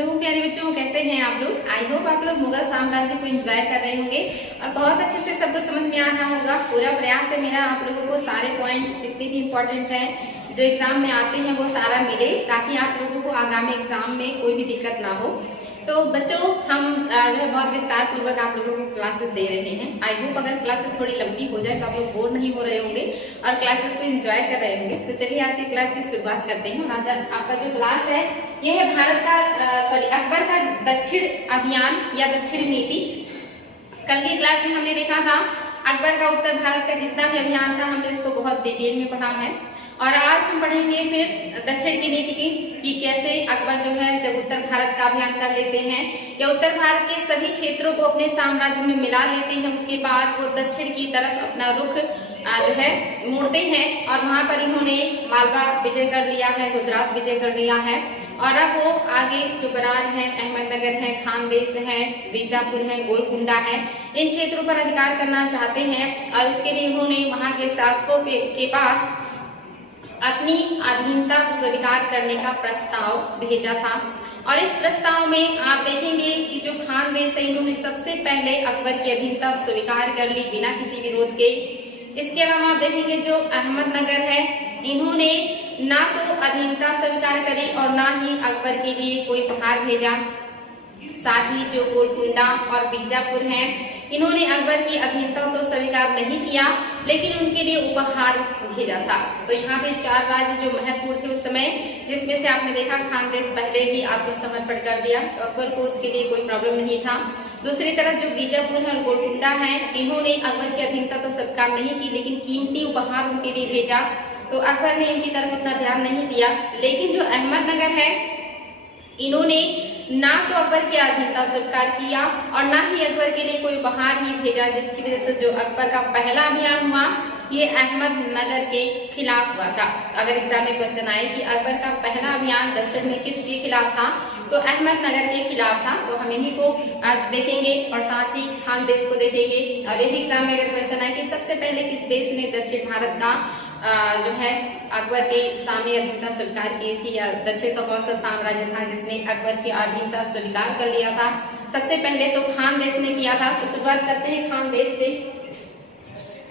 Hello प्यारे बच्चों, कैसे हैं आप लोग। आई होप आप लोग मुगल साम्राज्य को एंजॉय कर रहे होंगे और बहुत अच्छे से सबको समझ में आ रहा होगा। पूरा प्रयास है मेरा आप लोगों को सारे पॉइंट्स जितने भी इम्पोर्टेंट हैं जो एग्जाम में आते हैं वो सारा मिले, ताकि आप लोगों को आगामी एग्जाम में कोई भी दिक्कत ना हो। तो बच्चों हम जो है बहुत विस्तार पूर्वक आप लोगों को क्लासेस दे रहे हैं। आई होप अगर क्लासेस थोड़ी लंबी हो जाए तो आप लोग बोर नहीं हो रहे होंगे और क्लासेस को एंजॉय कर रहे होंगे। तो चलिए आज की क्लास की शुरुआत करते हैं। और आज आपका जो क्लास है ये है भारत का अकबर का दक्षिण अभियान या दक्षिण नीति। कल की क्लास में हमने देखा था अकबर का उत्तर भारत का जितना भी अभियान था हमने इसको बहुत डिटेल में पढ़ा है। और आज हम पढ़ेंगे फिर दक्षिण की नीति की कि कैसे अकबर जो है जब उत्तर भारत का अभियान कर लेते हैं या उत्तर भारत के सभी क्षेत्रों को अपने साम्राज्य में मिला लेते हैं, उसके बाद वो दक्षिण की तरफ अपना रुख जो है मोड़ते हैं और वहां पर उन्होंने मालवा विजय कर लिया है, गुजरात विजय कर लिया है। और अब वो आगे जो बरार है, अहमदनगर है, खानदेश है, बीजापुर है, गोलकुंडा है, इन क्षेत्रों पर अधिकार करना चाहते हैं। और इसके लिए उन्होंने वहां के शासकों के पास अपनी अधीनता स्वीकार करने का प्रस्ताव भेजा था। और इस प्रस्ताव में आप देखेंगे कि जो खानदेश है इन्होंने सबसे पहले अकबर की अधीनता स्वीकार कर ली बिना किसी विरोध के। इसके अलावा आप देखेंगे जो अहमदनगर है इन्होंने ना तो अधीनता स्वीकार करी और ना ही अकबर के लिए कोई उपहार भेजा। साथ ही जो गोलकुंडा और बीजापुर हैं इन्होंने अकबर की अधीनता तो स्वीकार नहीं किया लेकिन उनके लिए उपहार भेजा था। तो यहाँ पे 4 राज्य जो महत्वपूर्ण थे उस समय, जिसमें से आपने देखा खानदेश पहले ही आत्मसमर्पण कर दिया तो अकबर को उसके लिए कोई प्रॉब्लम नहीं था। दूसरी तरफ जो बीजापुर है और गोलकुंडा है इन्होंने अकबर की अधीनता तो स्वीकार नहीं की लेकिन कीमती उपहार उनके लिए भेजा। तो अकबर ने इनकी तरफ उतना ध्यान नहीं दिया। लेकिन जो अहमदनगर है इन्होंने ना तो अकबर की अधीनता स्वीकार किया और ना ही अकबर के लिए कोई उपहार ही भेजा, जिसकी वजह से जो अकबर का पहला अभियान हुआ ये अहमदनगर के खिलाफ हुआ था। अगर एग्जाम में क्वेश्चन आए कि अकबर का पहला अभियान दक्षिण में किसके खिलाफ था तो अहमदनगर के खिलाफ था। तो हम इन्हीं को आज देखेंगे और साथ ही खानदेश को देखेंगे। और ये भी एग्जाम में अगर क्वेश्चन आए कि सबसे पहले किस देश ने दक्षिण भारत का जो है अकबर के सामने अधीनता स्वीकार की थी, या दक्षिण का कौन सा साम्राज्य था जिसने अकबर की अधीनता स्वीकार कर लिया था। सबसे पहले तो खानदेश ने किया था। तो शुरुआत करते हैं खानदेश से।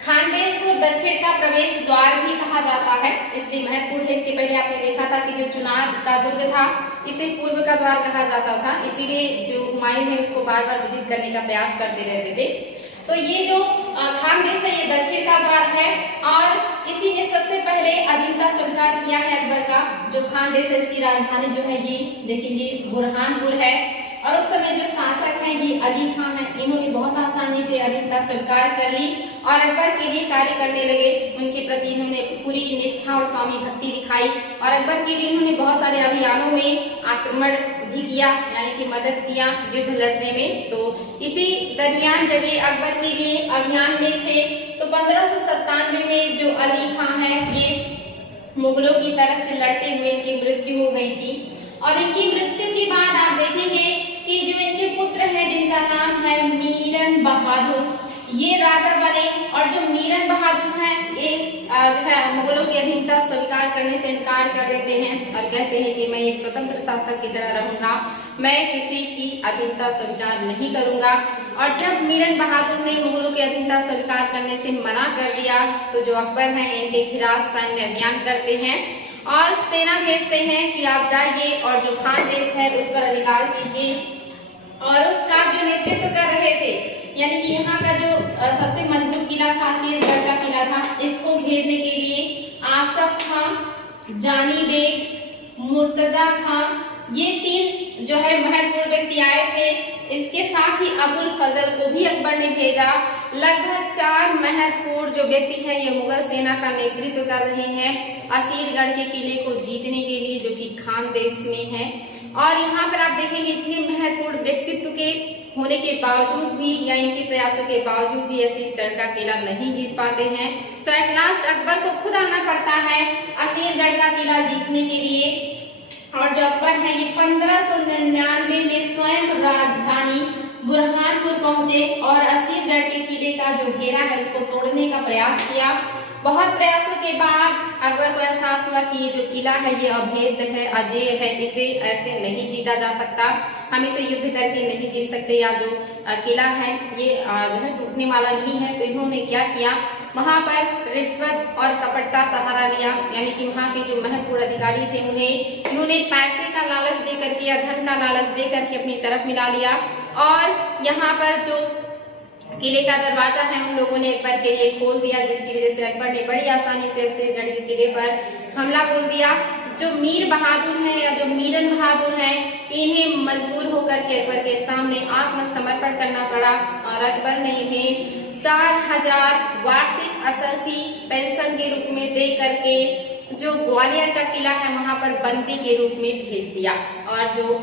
खानदेश को दक्षिण का प्रवेश द्वार भी कहा जाता है, इसलिए महत्वपूर्ण है। इसके पहले आपने देखा था कि जो चुनार का दुर्ग था इसे पूर्व का द्वार कहा जाता था, इसीलिए जो हुमायूं है उसको बार बार विजिट करने का प्रयास करते रहते थे। तो ये जो खानदेश है ये दक्षिण का द्वार है और इसी ने सबसे पहले अधीनता स्वीकार किया है अकबर का। जो खानदेश है इसकी राजधानी जो है ये देखेंगे बुरहानपुर है। और उस समय जो शासक हैं ये अली खान है, इन्होंने बहुत आसानी से अधीनता स्वीकार कर ली और अकबर के लिए कार्य करने लगे। उनके प्रति इन्होंने पूरी निष्ठा और स्वामी भक्ति दिखाई और अकबर के लिए इन्होंने बहुत सारे अभियानों में आक्रमण भी किया, यानी कि मदद किया युद्ध लड़ने में। तो इसी दरमियान जब ये अकबर के लिए अभियान में थे तो 1597 में जो अली खान है ये मुगलों की तरफ से लड़ते हुए इनकी मृत्यु हो गई थी। और इनकी मृत्यु के बाद आप देखेंगे कि जो इनके पुत्र हैं जिनका नाम है मीरन बहादुर, ये राजा बने। और जो मीरन बहादुर हैं ये जो है मुगलों की अधीनता स्वीकार करने से इनकार कर देते हैं और कहते हैं कि मैं एक स्वतंत्र शासक की तरह रहूंगा, मैं किसी की अधीनता स्वीकार नहीं करूंगा। और जब मीरन बहादुर ने मुगलों की अधीनता स्वीकार करने से मना कर दिया तो जो अकबर हैं इनके खिलाफ सैन्य अभियान करते हैं और सेना भेजते हैं कि आप जाइए और जो खानदेश है उस पर अधिकार कीजिए। और उसका जो नेतृत्व कर रहे थे, यानी कि यहाँ का जो सबसे मजबूत किला था असीरगढ़ का किला था, इसको घेरने के लिए आसफ खां, जानी बेग, मुर्तजा खां, ये 3 जो है महत्वपूर्ण व्यक्ति आए थे। इसके साथ ही अबुल फजल को भी अकबर ने भेजा। लगभग 4 महत्वपूर्ण जो व्यक्ति हैं ये मुगल सेना का नेतृत्व कर रहे हैं असीरगढ़ के किले को जीतने के लिए, जो कि खानदेश में है। और यहाँ पर आप देखेंगे इतने महत्वपूर्ण व्यक्तित्व के होने के बावजूद भी या इनके प्रयासों के बावजूद भी असीरगढ़ का किला नहीं जीत पाते हैं। तो एट लास्ट अकबर को खुद आना पड़ता है असीरगढ़ का किला जीतने के लिए। और जो अकबर है ये 1599 में स्वयं राजधानी बुरहानपुर पहुंचे और असीरगढ़ के किले का जो घेरा है उसको तोड़ने का प्रयास किया। बहुत प्रयासों के बाद अकबर को एहसास हुआ कि ये जो किला है ये अभेद्य है, अजेय है, इसे ऐसे नहीं जीता जा सकता, हम इसे युद्ध करके नहीं जीत सकते, या जो किला है ये जो है टूटने वाला नहीं है। तो इन्होंने क्या किया, वहां पर रिश्वत और कपट का सहारा लिया, यानी कि वहां के जो महत्वपूर्ण अधिकारी थे उन्हें इन्होंने पैसे का लालच दे करके या धन का लालच दे करके अपनी तरफ मिला लिया, और यहाँ पर जो किले का दरवाजा है उन लोगों ने अकबर के लिए खोल दिया, जिसकी वजह से अकबर ने बड़ी आसानी से अफजलगढ़ के किले पर हमला बोल दिया। जो मीर बहादुर हैं या जो मीरन बहादुर हैं, इन्हें मजबूर होकर के अकबर के सामने आत्मसमर्पण करना पड़ा, और अकबर ने इन्हें 4000 वार्षिक असरफी पेंशन के रूप में दे करके जो ग्वालियर का किला है वहां पर बंदी के रूप में भेज दिया, और जो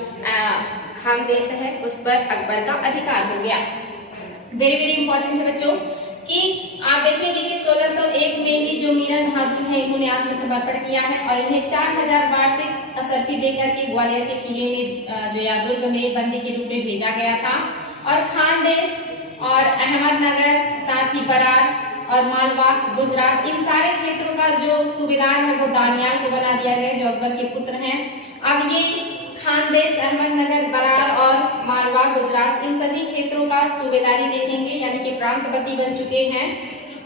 खानदेश है उस पर अकबर का अधिकार हो गया। वेरी वेरी इंपॉर्टेंट है बच्चों कि आप देखेंगे कि 1601 में ही जो मीरन बहादुर है इन्होंने आत्मसमर्पण किया है, और इन्हें 4000 वार्षिक असरफी देकर के ग्वालियर के किले में जो या दुर्ग में बंदी के रूप में भेजा गया था। और खानदेश और अहमदनगर, साथ ही बरार और मालवा, गुजरात, इन सारे क्षेत्रों का जो सूबेदार है वो दानियाल को बना दिया गया, जो अकबर के पुत्र हैं। अब ये खानदेश, अहमदनगर, बरार और मालवा, गुजरात, इन सभी क्षेत्रों का सूबेदारी देखेंगे, यानी कि प्रांतपति बन चुके हैं।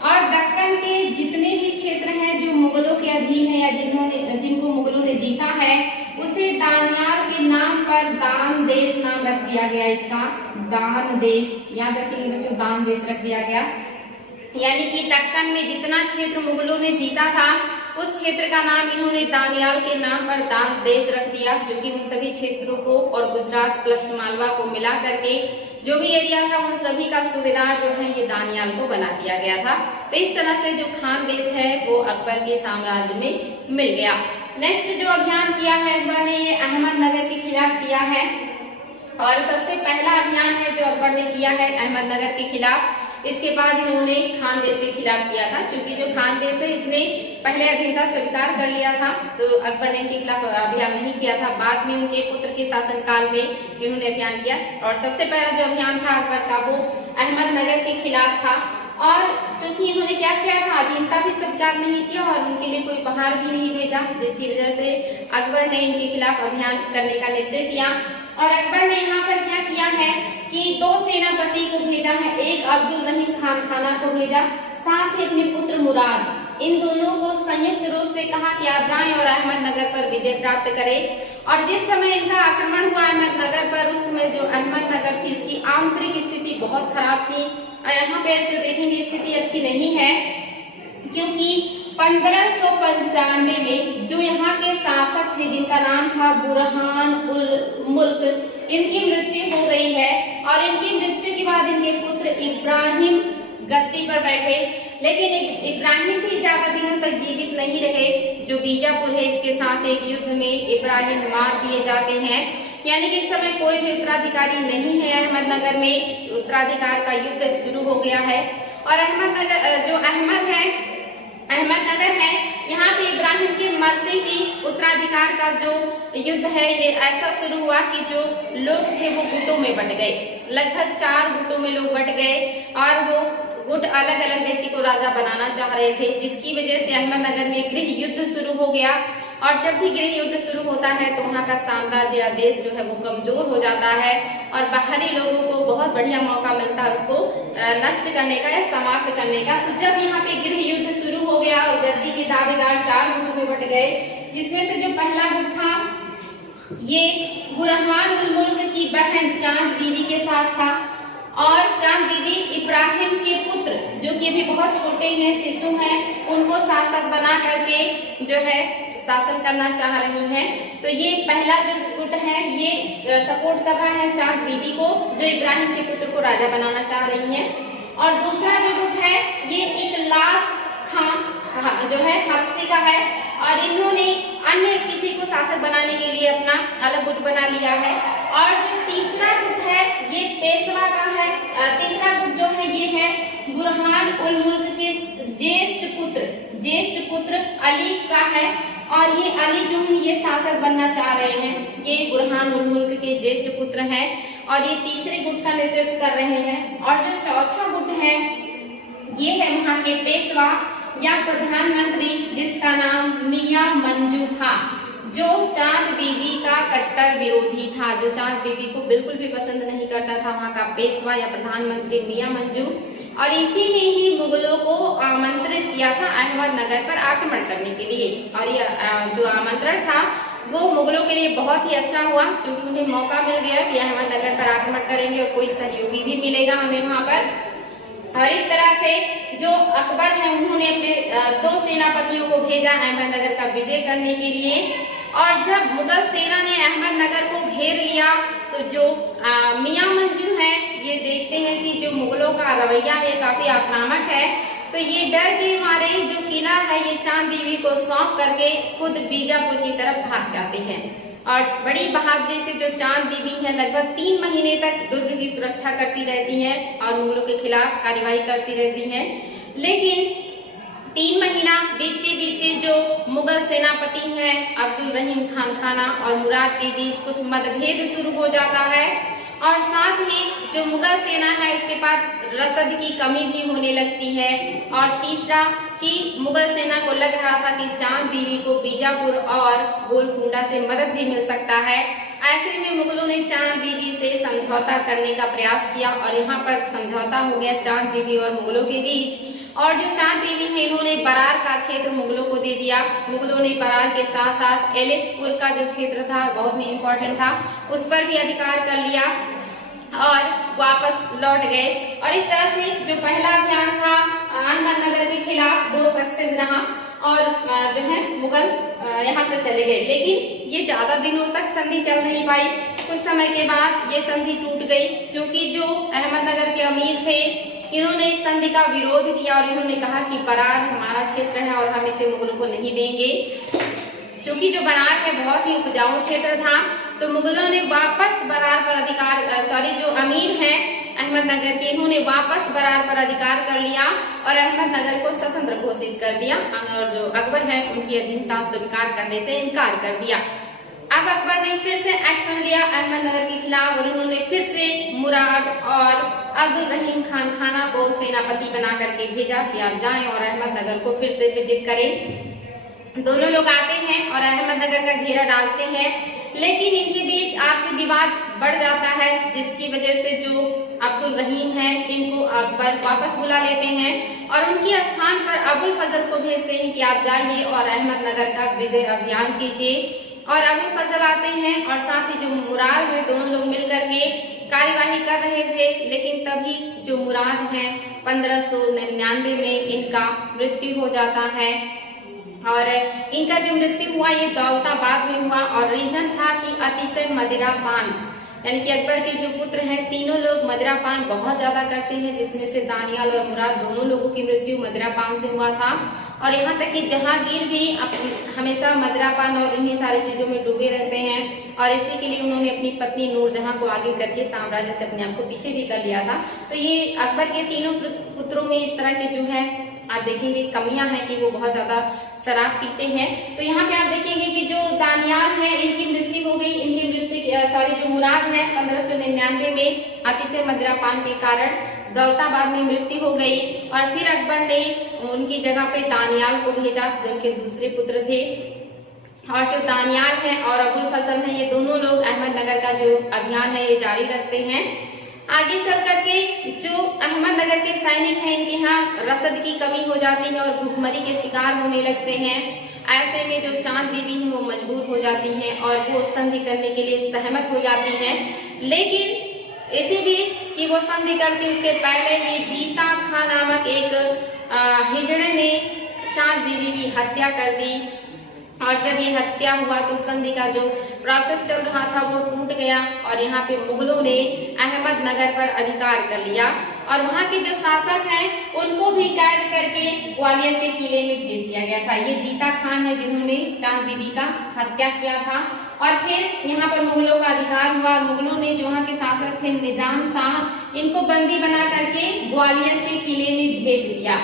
और दक्कन के जितने भी क्षेत्र हैं जो मुगलों के अधीन है या जिनको मुगलों ने जीता है, उसे दानियाल के नाम पर दान देश नाम रख दिया गया। इसका दान देश, याद रखिए बच्चों, दान देश रख दिया गया। यानी कि दक्कन में जितना क्षेत्र मुगलों ने जीता था उस क्षेत्र का नाम इन्होंने दानियाल के नाम पर दान देश रख दिया, जो कि उन सभी क्षेत्रों को और गुजरात प्लस मालवा को मिला करके जो भी एरिया था उन सभी का सूबेदार जो है ये दानियाल को बना दिया गया था। तो इस तरह से जो खानदेश है वो अकबर के साम्राज्य में मिल गया। नेक्स्ट जो अभियान किया है अकबर ने, ये अहमदनगर के खिलाफ किया है, और सबसे पहला अभियान है जो अकबर ने किया है अहमदनगर के खिलाफ। इसके बाद इन्होंने खानदेश के खिलाफ किया था, क्योंकि जो खानदेश है इसने पहले अधीनता स्वीकार कर लिया था, तो अकबर ने इनके खिलाफ अभियान नहीं किया था। बाद में उनके पुत्र के शासनकाल में इन्होंने अभियान किया, और सबसे पहला जो अभियान था अकबर का वो अहमदनगर के खिलाफ था। और चूंकि इन्होंने क्या किया था, अधीनता भी स्वीकार नहीं किया और उनके लिए कोई उपहार भी नहीं भेजा, जिसकी वजह से अकबर ने इनके खिलाफ अभियान करने का निश्चय किया। और अकबर ने यहाँ पर क्या किया है कि 2 सेनापति को भेजा है, एक अब्दुल रहीम खान खाना को भेजा, साथ ही अपने पुत्र मुराद, इन दोनों को संयुक्त रूप से कहा कि आप जाएं और अहमदनगर पर विजय प्राप्त करें। और जिस समय इनका आक्रमण हुआ अहमदनगर पर, उस समय जो अहमदनगर थी इसकी आंतरिक स्थिति बहुत खराब थी। यहाँ पे जो देखेंगे स्थिति अच्छी नहीं है, क्योंकि 1595 में जो यहाँ के शासक थे जिनका नाम था बुरहान उल मुल्क, इनकी मृत्यु हो गई है। और इनकी मृत्यु के बाद इनके पुत्र इब्राहिम गद्दी पर बैठे, लेकिन इब्राहिम भी ज्यादा दिनों तक जीवित नहीं रहे। जो बीजापुर है इसके साथ एक युद्ध में इब्राहिम मार दिए जाते हैं, यानी कि इस समय कोई भी उत्तराधिकारी नहीं है अहमदनगर में, उत्तराधिकार का युद्ध शुरू हो गया है। और अहमदनगर जो अहमदनगर है, यहाँ पे इब्राहिम के मरते ही उत्तराधिकार का जो युद्ध है ये ऐसा शुरू हुआ कि जो लोग थे वो गुटों में बट गए, लगभग 4 गुटों में लोग बट गए, और वो गुट अलग अलग व्यक्ति को राजा बनाना चाह रहे थे, जिसकी वजह से अहमदनगर में गृह युद्ध शुरू हो गया। और जब भी गृह युद्ध शुरू होता है तो वहाँ का साम्राज्य या देश जो है वो कमजोर हो जाता है, और बाहरी लोगों को बहुत बढ़िया मौका मिलता है उसको नष्ट करने का या समाप्त करने का। तो जब यहाँ पे गृह युद्ध शुरू हो गया और गद्दी के दावेदार 4 गुटों में बट गए, जिसमें से जो पहला गुट था ये बुरहान उल मुल्क की बहन चांद बीबी के साथ था, और चांद बीबी इब्राहिम के पुत्र जो कि अभी बहुत छोटे हैं, शिशु हैं, उनको शासक बना करके जो है शासन करना चाह रही हैं। तो ये पहला जो गुट है ये सपोर्ट कर रहा है चांद बीबी को, जो इब्राहिम के पुत्र को राजा बनाना चाह रही हैं। और दूसरा जो गुट है ये इकलास खां जो है हफ्सी का है, और इन्होंने अन्य किसी को शासक बनाने के लिए अपना अलग गुट बना लिया है। और जो तीसरा गुट है ये पेशवा का है। तीसरा गुट जो है ये है बुरहान उल मुल्क के ज्येष्ठ पुत्र अली का है, और ये अली जो है ये शासक बनना चाह रहे हैं। ये बुरहान उल मुल्क के ज्येष्ठ पुत्र हैं, और ये तीसरे गुट का नेतृत्व कर रहे हैं। और जो चौथा गुट है ये है वहाँ के पेशवा, या प्रधानमंत्री जिसका नाम मियां मंजू था, जो चांद बीबी का कट्टर विरोधी था, जो चांद बीबी को बिल्कुल भी पसंद नहीं करता था, वहां का पेशवा या प्रधानमंत्री मियां मंजू। और इसी ने ही मुगलों को आमंत्रित किया था अहमदनगर पर आक्रमण करने के लिए। और यह जो आमंत्रण था वो मुगलों के लिए बहुत ही अच्छा हुआ, क्योंकि उन्हें मौका मिल गया कि अहमदनगर पर आक्रमण करेंगे और कोई सहयोगी भी मिलेगा हमें वहां पर। और इस तरह से जो अकबर है उन्होंने अपने 2 सेनापतियों को भेजा अहमदनगर का विजय करने के लिए। और जब मुगल सेना ने अहमदनगर को घेर लिया तो जो मियां मंजू है ये देखते हैं कि जो मुगलों का रवैया है काफी आक्रामक है, तो ये डर के मारे जो किला है ये चांद बीबी को सौंप करके खुद बीजापुर की तरफ भाग जाते हैं। और बड़ी बहादुरी से जो चांद बीबी है लगभग 3 महीने तक दुर्ग की सुरक्षा करती रहती है और मुगलों के खिलाफ कार्यवाही करती रहती है। लेकिन 3 महीना बीतते बीतते जो मुगल सेनापति हैं अब्दुल रहीम खान खाना और मुराद के बीच कुछ मतभेद शुरू हो जाता है। और साथ ही जो मुगल सेना है उसके पास रसद की कमी भी होने लगती है। और तीसरा कि मुगल सेना को लग रहा था कि चांद बीबी को बीजापुर और गोलकुंडा से मदद भी मिल सकता है। ऐसे में मुगलों ने चांद बीबी से समझौता करने का प्रयास किया और यहाँ पर समझौता हो गया चांद बीबी और मुगलों के बीच। और जो चांद बीबी है इन्होंने बरार का क्षेत्र मुगलों को दे दिया। मुगलों ने बरार के साथ साथ एलिचपुर का जो क्षेत्र था बहुत ही इम्पोर्टेंट था उस पर भी अधिकार कर लिया और वापस लौट गए। और इस तरह से जो पहला अभियान था अहमदनगर के खिलाफ वो सक्सेस रहा और जो है मुगल यहाँ से चले गए। लेकिन ये ज्यादा दिनों तक संधि चल नहीं पाई। कुछ समय के बाद ये संधि टूट गई, क्योंकि जो अहमदनगर के अमीर थे इन्होंने इस संधि का विरोध किया और इन्होंने कहा कि बरार हमारा क्षेत्र है और हम इसे मुगलों को नहीं देंगे। क्योंकि जो बरार है बहुत ही उपजाऊ क्षेत्र था, तो मुगलों ने वापस बरार पर अधिकार जो अमीर हैं अहमदनगर के इन्होंने वापस बरार पर अधिकार कर लिया और अहमदनगर को स्वतंत्र घोषित कर दिया। और जो अकबर है उनकी अधीनता स्वीकार करने से इनकार कर दिया। अब अकबर ने फिर से एक्शन लिया अहमदनगर के खिलाफ और उन्होंने फिर से मुराद और अब्दुल रहीम खान खाना को सेनापति बना करके भेजा कि आप जाएं और अहमदनगर को फिर से विजिट करें। दोनों लोग आते हैं और अहमदनगर का घेरा डालते हैं, लेकिन इनके बीच आपसी विवाद बढ़ जाता है, जिसकी वजह से जो अब्दुल रहीम है इनको अकबर वापस बुला लेते हैं और उनके स्थान पर अबुल फजल को भेजते हैं कि आप जाइए और अहमदनगर का विजय अभियान कीजिए। और अबुल फजल आते हैं और साथ ही जो मुराद है दोनों लोग मिलकर के कार्यवाही कर रहे थे। लेकिन तभी जो मुराद है 1599 में इनका मृत्यु हो जाता है और इनका जो मृत्यु हुआ ये दौलताबाद में हुआ। और रीजन था कि अतिशय मदिरापान, यानी कि अकबर के जो पुत्र हैं तीनों लोग मदिरापान बहुत ज्यादा करते हैं, जिसमें से दानियाल और मुराद दोनों लोगों की मृत्यु मदिरापान से हुआ था। और यहाँ तक कि जहांगीर भी हमेशा मदिरापान और इन्हीं सारी चीजों में डूबे रहते हैं और इसी के लिए उन्होंने अपनी पत्नी नूरजहां को आगे करके साम्राज्य से अपने आप को पीछे भी कर लिया था। तो ये अकबर के तीनों पुत्रों में इस तरह के जो है आप देखेंगे कमियां हैं कि वो बहुत ज्यादा शराब पीते हैं। तो यहाँ पे आप देखेंगे कि जो दानियाल है इनकी मृत्यु हो गई, इनकी मृत्यु जो मुराद है 1599 में अतिशय मदिरापान के कारण दौलताबाद में मृत्यु हो गई। और फिर अकबर ने उनकी जगह पे दानियाल को भेजा जो उनके दूसरे पुत्र थे। और जो दानियाल है और अबुल फजल है ये दोनों लोग अहमदनगर का जो अभियान है ये जारी रखते हैं। आगे चल करके जो अहमदनगर के सैनिक हैं इनके यहाँ रसद की कमी हो जाती है और भूखमरी के शिकार होने लगते हैं। ऐसे में जो चांद बीबी है वो मजबूर हो जाती हैं और वो संधि करने के लिए सहमत हो जाती हैं। लेकिन इसी बीच कि वो संधि करती उसके पहले ही जीता खां नामक एक हिजड़े ने चांद बीबी की हत्या कर दी। और जब ये हत्या हुआ तो संधि का जो प्रोसेस चल रहा था वो टूट गया और यहाँ पे मुगलों ने अहमदनगर पर अधिकार कर लिया और वहाँ के जो शासक हैं उनको भी कैद करके ग्वालियर के किले में भेज दिया गया था। ये जीता खान है जिन्होंने चांद बीबी का हत्या किया था। और फिर यहाँ पर मुगलों का अधिकार हुआ। मुगलों ने जो वहाँ के शासक थे निजाम शाह इनको बंदी बना करके ग्वालियर के किले में भेज दिया।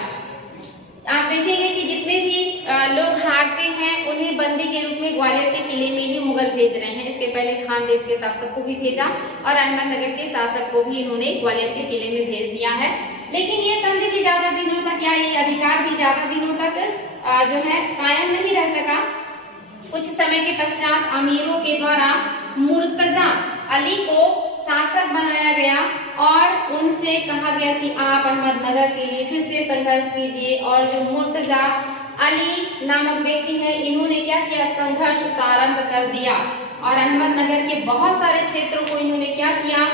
आप देखेंगे कि जितने भी लोग हारते हैं उन्हें बंदी के रूप में ग्वालियर के किले में ही मुगल भेज रहे हैं। इसके पहले खानदेश के शासक को भी भेजा और अहमदनगर के शासक को भी इन्होंने ग्वालियर के किले में भेज दिया है। लेकिन ये संधि भी ज्यादा दिनों तक या ये अधिकार भी ज्यादा दिनों तक जो है कायम नहीं रह सका। कुछ समय के पश्चात अमीरों के द्वारा मुर्तजा अली को शासक बनाया गया और उनसे कहा गया कि आप अहमदनगर के लिए फिर से संघर्ष कीजिए। और जो मुर्तजा अली नामक व्यक्ति है, इन्होंने क्या किया, संघर्ष प्रारंभ कर दिया और अहमदनगर के बहुत सारे क्षेत्रों को इन्होंने क्या किया,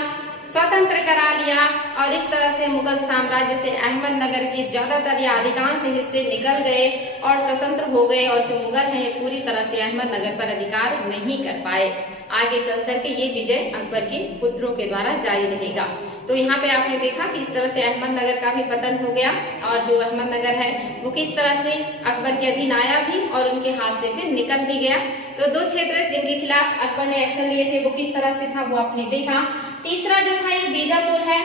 स्वतंत्र करा लिया। और इस तरह से मुगल साम्राज्य से अहमदनगर के ज्यादातर या अधिकांश हिस्से निकल गए और स्वतंत्र हो गए। और जो मुगल हैं, ये पूरी तरह से अहमदनगर पर अधिकार नहीं कर पाए। आगे चल करके ये विजय अकबर के पुत्रों के द्वारा जारी रहेगा। तो यहाँ पे आपने देखा कि इस तरह से अहमदनगर का भी पतन हो गया और जो अहमदनगर है वो किस तरह से अकबर के अधीन आया भी और उनके हाथ से फिर निकल भी गया। तो दो क्षेत्र जिनके खिलाफ अकबर ने एक्शन लिए थे वो किस तरह से था वो आपने देखा। तीसरा जो था ये बीजापुर है।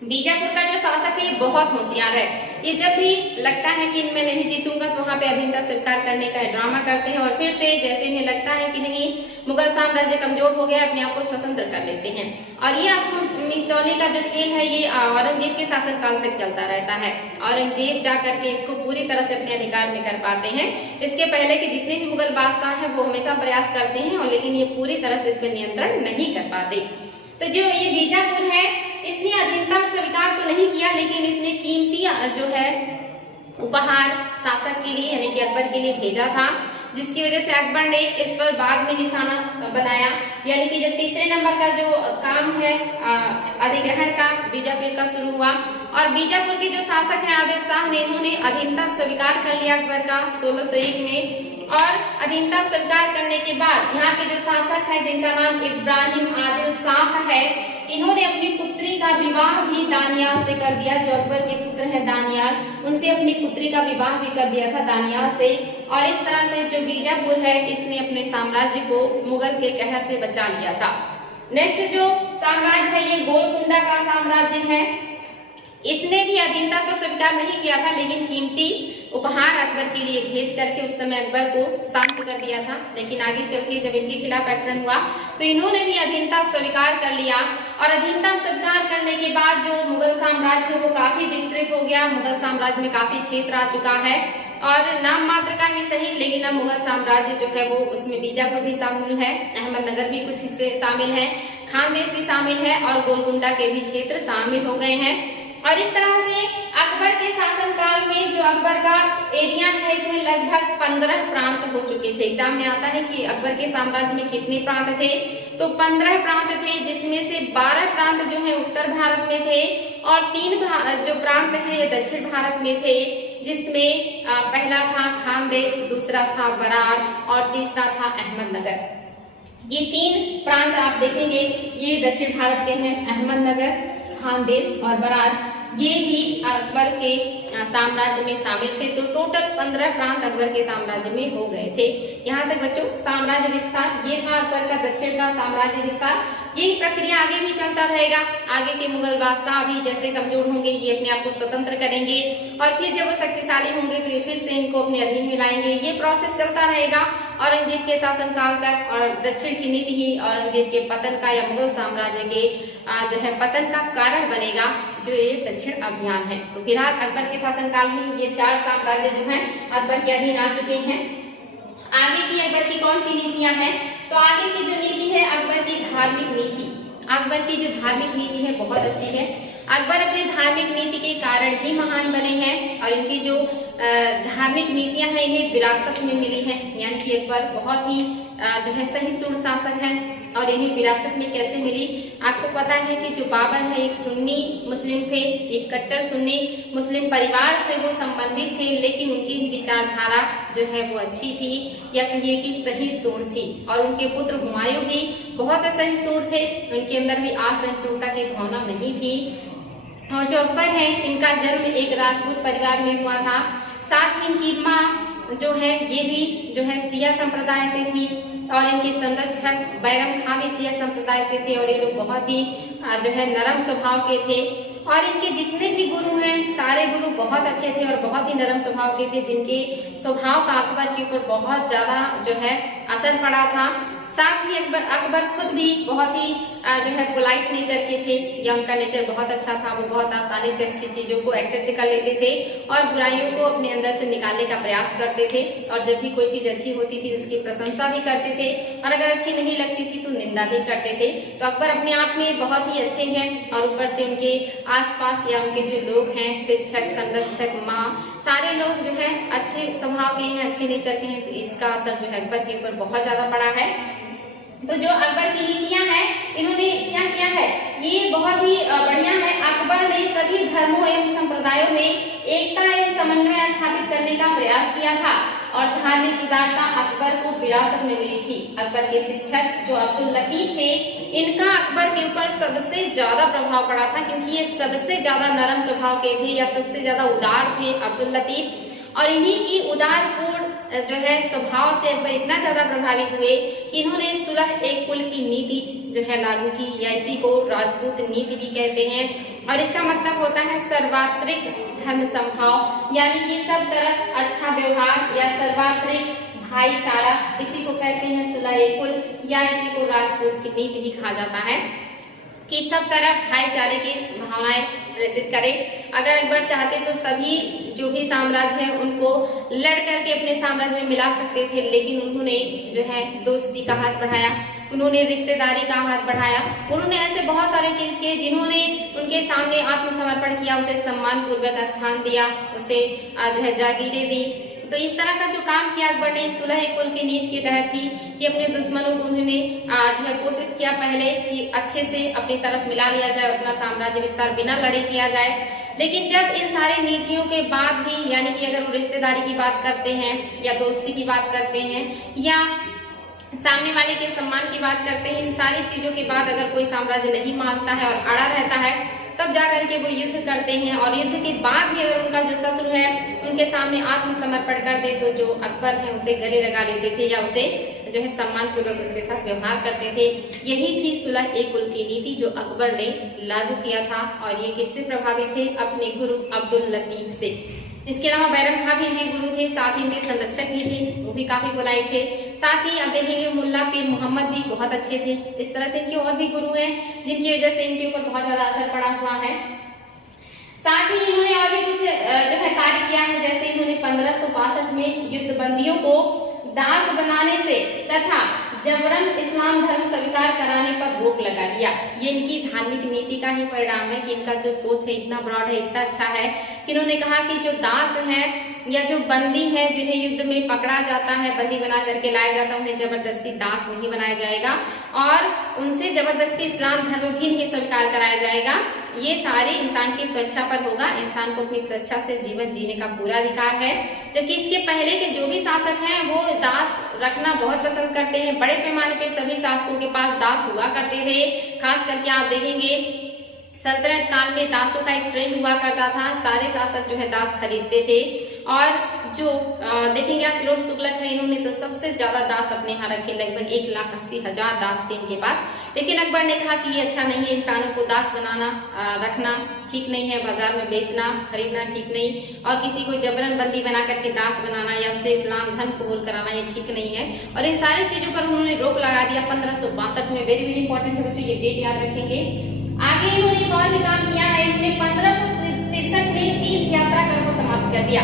बीजापुर का जो शासक है ये बहुत होशियार है। ये जब भी लगता है कि इनमें नहीं जीतूंगा तो वहां पे अधीनता स्वीकार करने का ड्रामा करते हैं और फिर से जैसे इन्हें लगता है कि नहीं मुगल साम्राज्य कमजोर हो गया, अपने आप को स्वतंत्र कर लेते हैं। और ये आपको मिचौली का जो खेल है ये औरंगजेब के शासनकाल तक चलता रहता है। औरंगजेब जाकर के इसको पूरी तरह से अपने अधिकार में कर पाते हैं। इसके पहले के जितने भी मुगल बादशाह हैं वो हमेशा प्रयास करते हैं और लेकिन ये पूरी तरह से इस पर नियंत्रण नहीं कर पाते। तो जो ये बीजापुर है इसने अधीनता स्वीकार तो नहीं किया, लेकिन इसने कीमती जो है उपहार शासक के लिए यानी कि अकबर के लिए भेजा था, जिसकी वजह से अकबर ने इस पर बाद में निशाना बनाया। यानी कि जब तीसरे नंबर का जो काम है अधिग्रहण का बीजापुर का शुरू हुआ और बीजापुर के जो शासक है आदिल शाह ने इन्होंने अधीनता स्वीकार कर लिया अकबर का 1601 में। और अधीनता स्वीकार करने के बाद यहाँ के जो शासक है जिनका नाम इब्राहिम आदिल शाह है, इन्होंने अपनी पुत्री का विवाह भी दानियाल से कर दिया। जो अकबर के पुत्र है दानियाल, उनसे अपनी पुत्री का विवाह भी कर दिया था दानियाल से। और इस तरह से जो बीजापुर है इसने अपने साम्राज्य को मुगल के कहर से बचा लिया था। नेक्स्ट जो साम्राज्य है ये गोलकुंडा का साम्राज्य है। इसने भी अधीनता तो स्वीकार नहीं किया था, लेकिन कीमती उपहार अकबर के लिए भेज करके उस समय अकबर को शांत कर दिया था। लेकिन आगे चल के जब इनके खिलाफ एक्शन हुआ तो इन्होंने भी अधीनता स्वीकार कर लिया। और अधीनता स्वीकार करने के बाद जो मुगल साम्राज्य है वो काफी विस्तृत हो गया। मुगल साम्राज्य में काफी क्षेत्र आ चुका है और नाम मात्र का ही सही, लेकिन अब मुगल साम्राज्य जो है वो उसमें बीजापुर भी शामिल है, अहमदनगर भी कुछ हिस्से शामिल है, खानदेश भी शामिल है और गोलकुंडा के भी क्षेत्र शामिल हो गए हैं। और इस तरह से अकबर के शासनकाल में जो अकबर का एरिया है इसमें लगभग 15 प्रांत हो चुके थे। एग्जाम में आता है कि अकबर के साम्राज्य में कितने प्रांत थे, तो 15 प्रांत थे, जिसमें से 12 प्रांत जो है उत्तर भारत में थे और 3 जो प्रांत है ये दक्षिण भारत में थे, जिसमें पहला था खानदेश, दूसरा था बरार और तीसरा था अहमदनगर। ये 3 प्रांत आप देखेंगे ये दक्षिण भारत के हैं, अहमदनगर, खानदेश और बरार, ये भी अकबर के साम्राज्य में शामिल थे। तो टोटल 15 प्रांत अकबर के साम्राज्य में हो गए थे। यहाँ तक बच्चों साम्राज्य विस्तार ये था अकबर का दक्षिण का साम्राज्य विस्तार। यही प्रक्रिया आगे भी चलता रहेगा। आगे के मुगल बादशाह भी जैसे कमजोर होंगे ये अपने आप को स्वतंत्र करेंगे और फिर जब वो शक्तिशाली होंगे तो ये फिर से इनको अपने अधीन में लाएंगे। ये प्रोसेस चलता रहेगा औरंगजेब के शासनकाल तक। और दक्षिण की नीति ही औरंगजेब के पतन का या मुगल साम्राज्य के जो है पतन का कारण बनेगा, जो ये दक्षिण अभियान है। तो फिलहाल अकबर के शासनकाल में ये 4 साम्राज्य जो हैं अकबर के अधीन आ चुके हैं। आगे की अकबर की कौन सी नीतियां हैं, तो आगे की जो नीति है अकबर की धार्मिक नीति। अकबर की जो धार्मिक नीति है बहुत अच्छी है। अकबर अपने धार्मिक नीति के कारण ही महान बने हैं और इनकी जो धार्मिक नीतियां हैं इन्हें विरासत में मिली हैं। यानी कि अकबर बहुत ही जो है सहिष्णु शासक हैं और इन्हें विरासत में कैसे मिली। आपको पता है कि जो बाबर है एक सुन्नी मुस्लिम थे, एक कट्टर सुन्नी मुस्लिम परिवार से वो संबंधित थे, लेकिन उनकी विचारधारा जो है वो अच्छी थी या कहिए कि सहिष्णु थी। और उनके पुत्र हुमायूं भी बहुत सहिष्णु थे, उनके अंदर भी असहिष्णुता की भावना नहीं थी। और जो अकबर है इनका जन्म एक राजपूत परिवार में हुआ था। साथ ही इनकी माँ जो है ये भी जो है सिया संप्रदाय से थी और इनके संरक्षक बैरम खां भी सिया संप्रदाय से थे और ये लोग बहुत ही जो है नरम स्वभाव के थे। और इनके जितने भी गुरु हैं सारे गुरु बहुत अच्छे थे और बहुत ही नरम स्वभाव के थे, जिनके स्वभाव का अकबर के ऊपर बहुत ज्यादा जो है असर पड़ा था। साथ ही अकबर खुद भी बहुत ही जो है पोलाइट नेचर के थे, या उनका नेचर बहुत अच्छा था। वो बहुत आसानी से अच्छी चीजों को एक्सेप्ट कर लेते थे और बुराइयों को अपने अंदर से निकालने का प्रयास करते थे। और जब भी कोई चीज अच्छी होती थी उसकी प्रशंसा भी करते थे, और अगर अच्छी नहीं लगती थी तो निंदा भी करते थे। तो अकबर अपने आप में बहुत ही अच्छे हैं, और ऊपर से उनके आसपास या उनके जो लोग हैं, शिक्षक, संरक्षक, माँ, सारे लोग जो है अच्छे स्वभाव के हैं, अच्छे नेचर के हैं। तो इसका असर जो है अकबर के ऊपर बहुत ज्यादा पड़ा है। तो जो अकबर की नीतियां हैं, इन्होंने क्या किया है, ये बहुत ही बढ़िया है। अकबर ने सभी धर्मों एवं संप्रदायों में एकता एवं समन्वय स्थापित करने का प्रयास किया था, और धार्मिक उदारता अकबर को विरासत में मिली थी। अकबर के शिक्षक जो अब्दुल लतीफ थे, इनका अकबर के ऊपर सबसे ज्यादा प्रभाव पड़ा था, क्योंकि ये सबसे ज्यादा नरम स्वभाव के थे या सबसे ज्यादा उदार थे अब्दुल लतीफ। और इन्हीं की उदारपूर्ण जो है स्वभाव से अकबर इतना ज्यादा प्रभावित हुए कि इन्होंने सुलह एक कुल की नीति जो है लागू की, या इसी को राजपूत नीति भी कहते हैं। और इसका मतलब होता है सर्वात्रिक धर्म समभाव, यानी कि सब तरफ अच्छा व्यवहार या सर्वात्रिक भाईचारा, इसी को कहते हैं सुलह एक कुल, या इसी को राजपूत की नीति भी कहा जाता है, कि सब तरफ भाईचारे की भावनाएं प्रेषित करे। अगर अकबर चाहते तो सभी जो भी साम्राज्य है उनको लड़ करके अपने साम्राज्य में मिला सकते थे, लेकिन उन्होंने जो है दोस्ती का हाथ बढ़ाया, उन्होंने रिश्तेदारी का हाथ बढ़ाया, उन्होंने ऐसे बहुत सारे चीज किए जिन्होंने उनके सामने आत्मसमर्पण किया, उसे सम्मान पूर्वक स्थान दिया, उसे जो है जागीरें दी। तो इस तरह का जो काम किया अकबर ने सुलह कुल की नीति के तहत थी कि अपने दुश्मनों को उन्होंने जो है कोशिश किया पहले कि अच्छे से अपनी तरफ मिला लिया जाए, अपना साम्राज्य विस्तार बिना लड़े किया जाए। लेकिन जब इन सारी नीतियों के बाद भी, यानी कि अगर वो रिश्तेदारी की बात करते हैं या दोस्ती की बात करते हैं या सामने वाले के सम्मान की बात करते हैं, इन सारी चीजों के बाद अगर कोई साम्राज्य नहीं मानता है और अड़ा रहता है, तब जाकर के वो युद्ध करते हैं। और युद्ध के बाद भी अगर उनका जो शत्रु है उनके सामने आत्मसमर्पण कर दे तो जो अकबर है उसे गले लगा लेते थे या उसे जो है सम्मान पूर्वक उसके साथ व्यवहार करते थे। यही थी सुलह ए कुल की नीति जो अकबर ने लागू किया था, और ये किससे प्रभावित थे, अपने गुरु अब्दुल लतीफ से। इसके अलावा बैरम खां भी इनके गुरु थे, साथ ही इनके संरक्षक भी थे, वो भी काफी पोलाइट थे। साथ ही आप देखेंगे मुल्ला पीर मोहम्मद भी बहुत अच्छे थे। इस तरह से इनके और भी गुरु हैं जिनकी वजह से इनके ऊपर बहुत ज्यादा असर पड़ा हुआ है। साथ ही इन्होंने और भी कुछ जो है कार्य किया है, जैसे इन्होंने 1562 में युद्धबंदियों को दास बनाने से तथा जबरन इस्लाम धर्म स्वीकार कराने पर रोक लगा दिया। ये इनकी धार्मिक नीति का ही परिणाम है कि इनका जो सोच है इतना ब्रॉड है, इतना अच्छा है कि इन्होंने कहा कि जो दास है या जो बंदी है जिन्हें युद्ध में पकड़ा जाता है, बंदी बना करके लाया जाता है, उन्हें जबरदस्ती दास नहीं बनाया जाएगा और उनसे जबरदस्ती इस्लाम धर्म भी नहीं स्वीकार कराया जाएगा। ये सारे इंसान की स्वेच्छा पर होगा। इंसान को अपनी स्वेच्छा से जीवन जीने का पूरा अधिकार है। जबकि इसके पहले के जो भी शासक हैं वो दास रखना बहुत पसंद करते हैं। बड़े पैमाने पे सभी शासकों के पास दास हुआ करते थे। खास करके आप देखेंगे सल्तनत काल में दासों का एक ट्रेंड हुआ करता था। सारे शासक जो है दास खरीदते थे। और जो देखेंगे आप फिरोज तुगलक है, इन्होंने तो सबसे ज्यादा दास अपने यहाँ रखे, लगभग 1,80,000 दास थे इनके पास। लेकिन अकबर ने कहा कि ये अच्छा नहीं है, इंसानों को दास बनाना रखना ठीक नहीं है, बाजार में बेचना खरीदना ठीक नहीं, और किसी को जबरन बंदी बना करके दास बनाना या उससे इस्लाम धर्म कबूल कराना ये ठीक नहीं है। और इन सारी चीजों पर उन्होंने रोक लगा दिया 1562 में। वेरी वेरी इंपॉर्टेंट है बच्चों, ये डेट याद रखेंगे। आगे इन्होंने एक और भी काम किया है। इन्होंने 1563 में तीर्थ यात्रा कर को समाप्त कर दिया।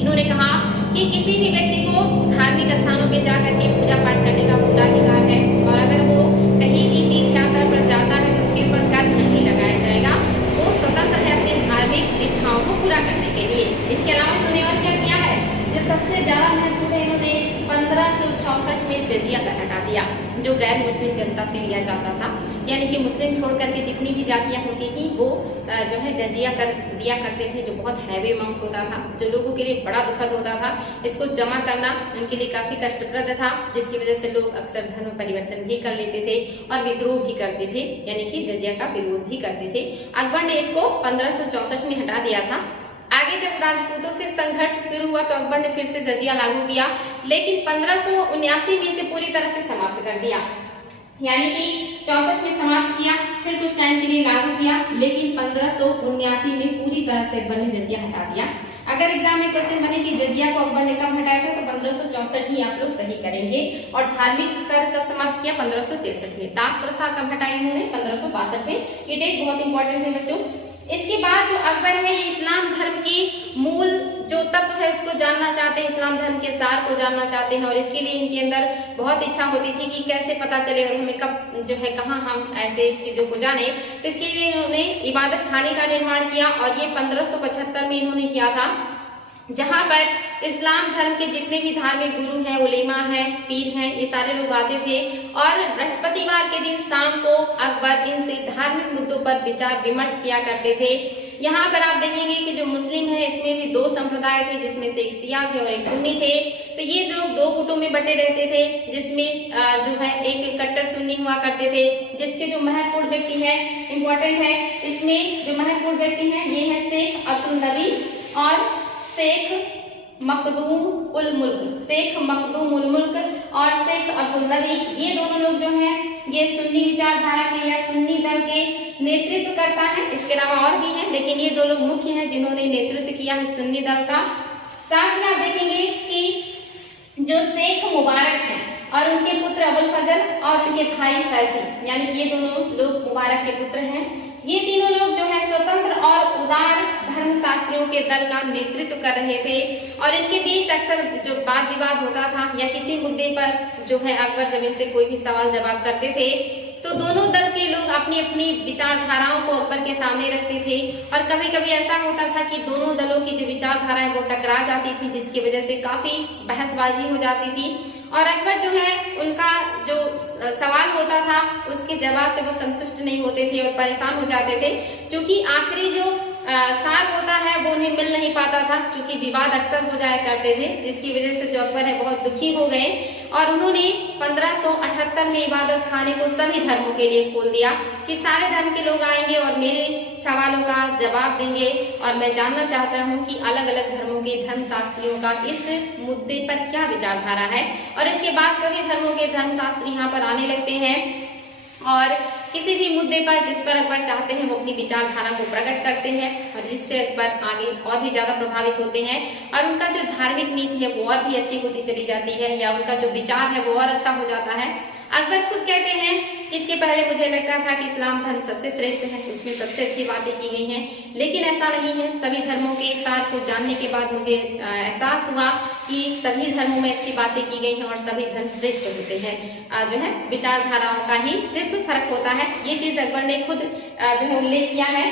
इन्होंने कहा कि किसी भी व्यक्ति को धार्मिक स्थानों पे जाकर के पूजा पाठ करने का पूरा अधिकार है, और अगर वो कहीं की तीर्थ यात्रा पर जाता है तो उसके ऊपर कर नहीं लगाया जाएगा। वो स्वतंत्र है अपनी धार्मिक इच्छाओं को पूरा करने के लिए। इसके अलावा इन्होंने और क्या किया है, जो सबसे ज्यादा महत्वपूर्ण है, इन्होंने 1564 में जजिया कर हटा दिया, जो गैर मुस्लिम जनता से लिया जाता था। यानी कि मुस्लिम छोड़ करके जितनी भी जातियां होती थी वो जो है जजिया कर दिया करते थे, जो बहुत हैवी अमाउंट होता था, जो लोगों के लिए बड़ा दुखद होता था। इसको जमा करना उनके लिए काफी कष्टप्रद था, जिसकी वजह से लोग अक्सर धर्म परिवर्तन भी कर लेते थे और विद्रोह भी करते थे, यानी कि जजिया का विरोध भी करते थे। अकबर ने इसको 1564 में हटा दिया था। आगे जब राजपूतों से संघर्ष शुरू हुआ तो अकबर ने फिर से जजिया लागू किया, लेकिन 1579 में इसे पूरी तरह से समाप्त कर दिया। यानी कि 64 में समाप्त किया, फिर कुछ टाइम के लिए लागू किया, लेकिन 1579 में पूरी तरह से अकबर ने जजिया हटा दिया। अगर एग्जाम में क्वेश्चन बने कि जजिया को अकबर ने कब हटाया था, तो 1564 ही आप लोग सही करेंगे। और धार्मिक कर कब समाप्त किया, 1563 में। दास प्रथा कब हटाई उन्होंने, 1562 में। ये डेट बहुत इंपॉर्टेंट है बच्चों। इसके बाद जो अकबर है ये इस्लाम धर्म की मूल जो तत्व है उसको जानना चाहते हैं, इस्लाम धर्म के सार को जानना चाहते हैं, और इसके लिए इनके अंदर बहुत इच्छा होती थी कि कैसे पता चले और हमें कब जो है कहाँ हम ऐसे चीजों को जाने। तो इसके लिए इन्होंने इबादत खाने का निर्माण किया, और ये 1575 में इन्होंने किया था, जहां पर इस्लाम धर्म के जितने भी धार्मिक गुरु हैं, उलेमा हैं, पीर हैं, ये सारे लोग आते थे। और बृहस्पतिवार के दिन शाम को अकबर इनसे धार्मिक मुद्दों पर विचार विमर्श किया करते थे। यहाँ पर आप देखेंगे कि जो मुस्लिम है इसमें भी दो संप्रदाय थे, जिसमें से एक शिया थे और एक सुन्नी थे। तो ये लोग दो गुटों में बटे रहते थे, जिसमें जो है एक कट्टर सुन्नी हुआ करते थे, जिसके जो महत्वपूर्ण व्यक्ति है, इंपॉर्टेंट है, इसमें जो महत्वपूर्ण व्यक्ति है ये है शेख अब्दुल नबी और शेख मखदूम उल मुल्क। शेख मखदूम उल मुल्क और शेख अब्दुल नबी, ये दोनों लोग जो हैं ये सुन्नी विचारधारा के या सुन्नी दल के नेतृत्व करता है। इसके अलावा और भी हैं, लेकिन ये दो लोग मुख्य हैं जिन्होंने नेतृत्व किया है सुन्नी दल का। साथ में आप देखेंगे कि जो शेख मुबारक हैं और उनके पुत्र अबुल फजल और उनके भाई फैजी, यानी कि ये दोनों लोग मुबारक के पुत्र हैं। ये तीनों लोग जो है स्वतंत्र और उदार धर्मशास्त्रियों के दल का नेतृत्व कर रहे थे, और इनके बीच अक्सर जो वाद विवाद होता था या किसी मुद्दे पर जो है अकबर जब इनसे कोई भी सवाल जवाब करते थे, तो दोनों दल के लोग अपनी अपनी विचारधाराओं को अकबर के सामने रखते थे। और कभी कभी ऐसा होता था कि दोनों दलों की जो विचारधारा है वो टकरा जाती थी, जिसकी वजह से काफी बहसबाजी हो जाती थी। और अकबर जो है उनका जो सवाल होता था उसके जवाब से वो संतुष्ट नहीं होते थे और परेशान हो जाते थे, क्योंकि आखिरी जो सार होता है वो उन्हें मिल नहीं पाता था, क्योंकि विवाद अक्सर हो जाया करते थे, जिसकी वजह से जो अकबर है बहुत दुखी हो गए। और उन्होंने 1578 में इबादत खाने को सभी धर्मों के लिए खोल दिया कि सारे धर्म के लोग आएंगे और मेरे सवालों का जवाब देंगे, और मैं जानना चाहता हूं कि अलग अलग धर्मों के धर्मशास्त्रियों का इस मुद्दे पर क्या विचारधारा है। और इसके बाद सभी धर्मों के धर्मशास्त्री यहाँ पर आने लगते हैं और किसी भी मुद्दे पर जिस पर अकबर चाहते हैं वो अपनी विचारधारा को प्रकट करते हैं, और जिससे अकबर आगे और भी ज्यादा प्रभावित होते हैं, और उनका जो धार्मिक नीति है वो और भी अच्छी होती चली जाती है, या उनका जो विचार है वो और अच्छा हो जाता है। अकबर खुद कहते हैं, इसके पहले मुझे लगता था कि इस्लाम धर्म सबसे श्रेष्ठ है, उसमें सबसे अच्छी बातें की गई हैं, लेकिन ऐसा नहीं है। सभी धर्मों के सार को जानने के बाद मुझे एहसास हुआ कि सभी धर्मों में अच्छी बातें की गई हैं और सभी धर्म श्रेष्ठ होते हैं। जो है विचारधाराओं का ही सिर्फ फर्क होता है। ये चीज अकबर ने खुद जो है उल्लेख किया है।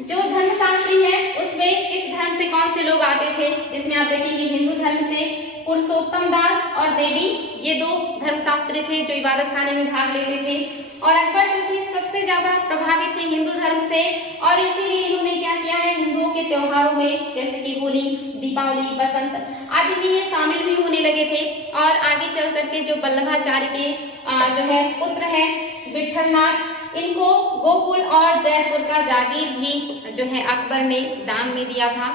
जो धर्मशास्त्री है उसमें किस धर्म से कौन से लोग आते थे, जिसमें आप देखेंगे हिंदू धर्म से पुरुषोत्तम दास और देवी, ये दो धर्मशास्त्री थे जो इबादत खाने में भाग लेते थे। और अकबर जो थे सबसे ज्यादा प्रभावित थे हिंदू धर्म से, और इसीलिए इन्होंने क्या किया है, हिंदुओं के त्योहारों में जैसे कि होली, दीपावली, बसंत आदि में ये शामिल भी होने लगे थे। और आगे चल करके जो वल्लभाचार्य के जो है पुत्र है विठलनाथ, इनको गोकुल और जयपुर का जागीर भी जो है अकबर ने दान में दिया था।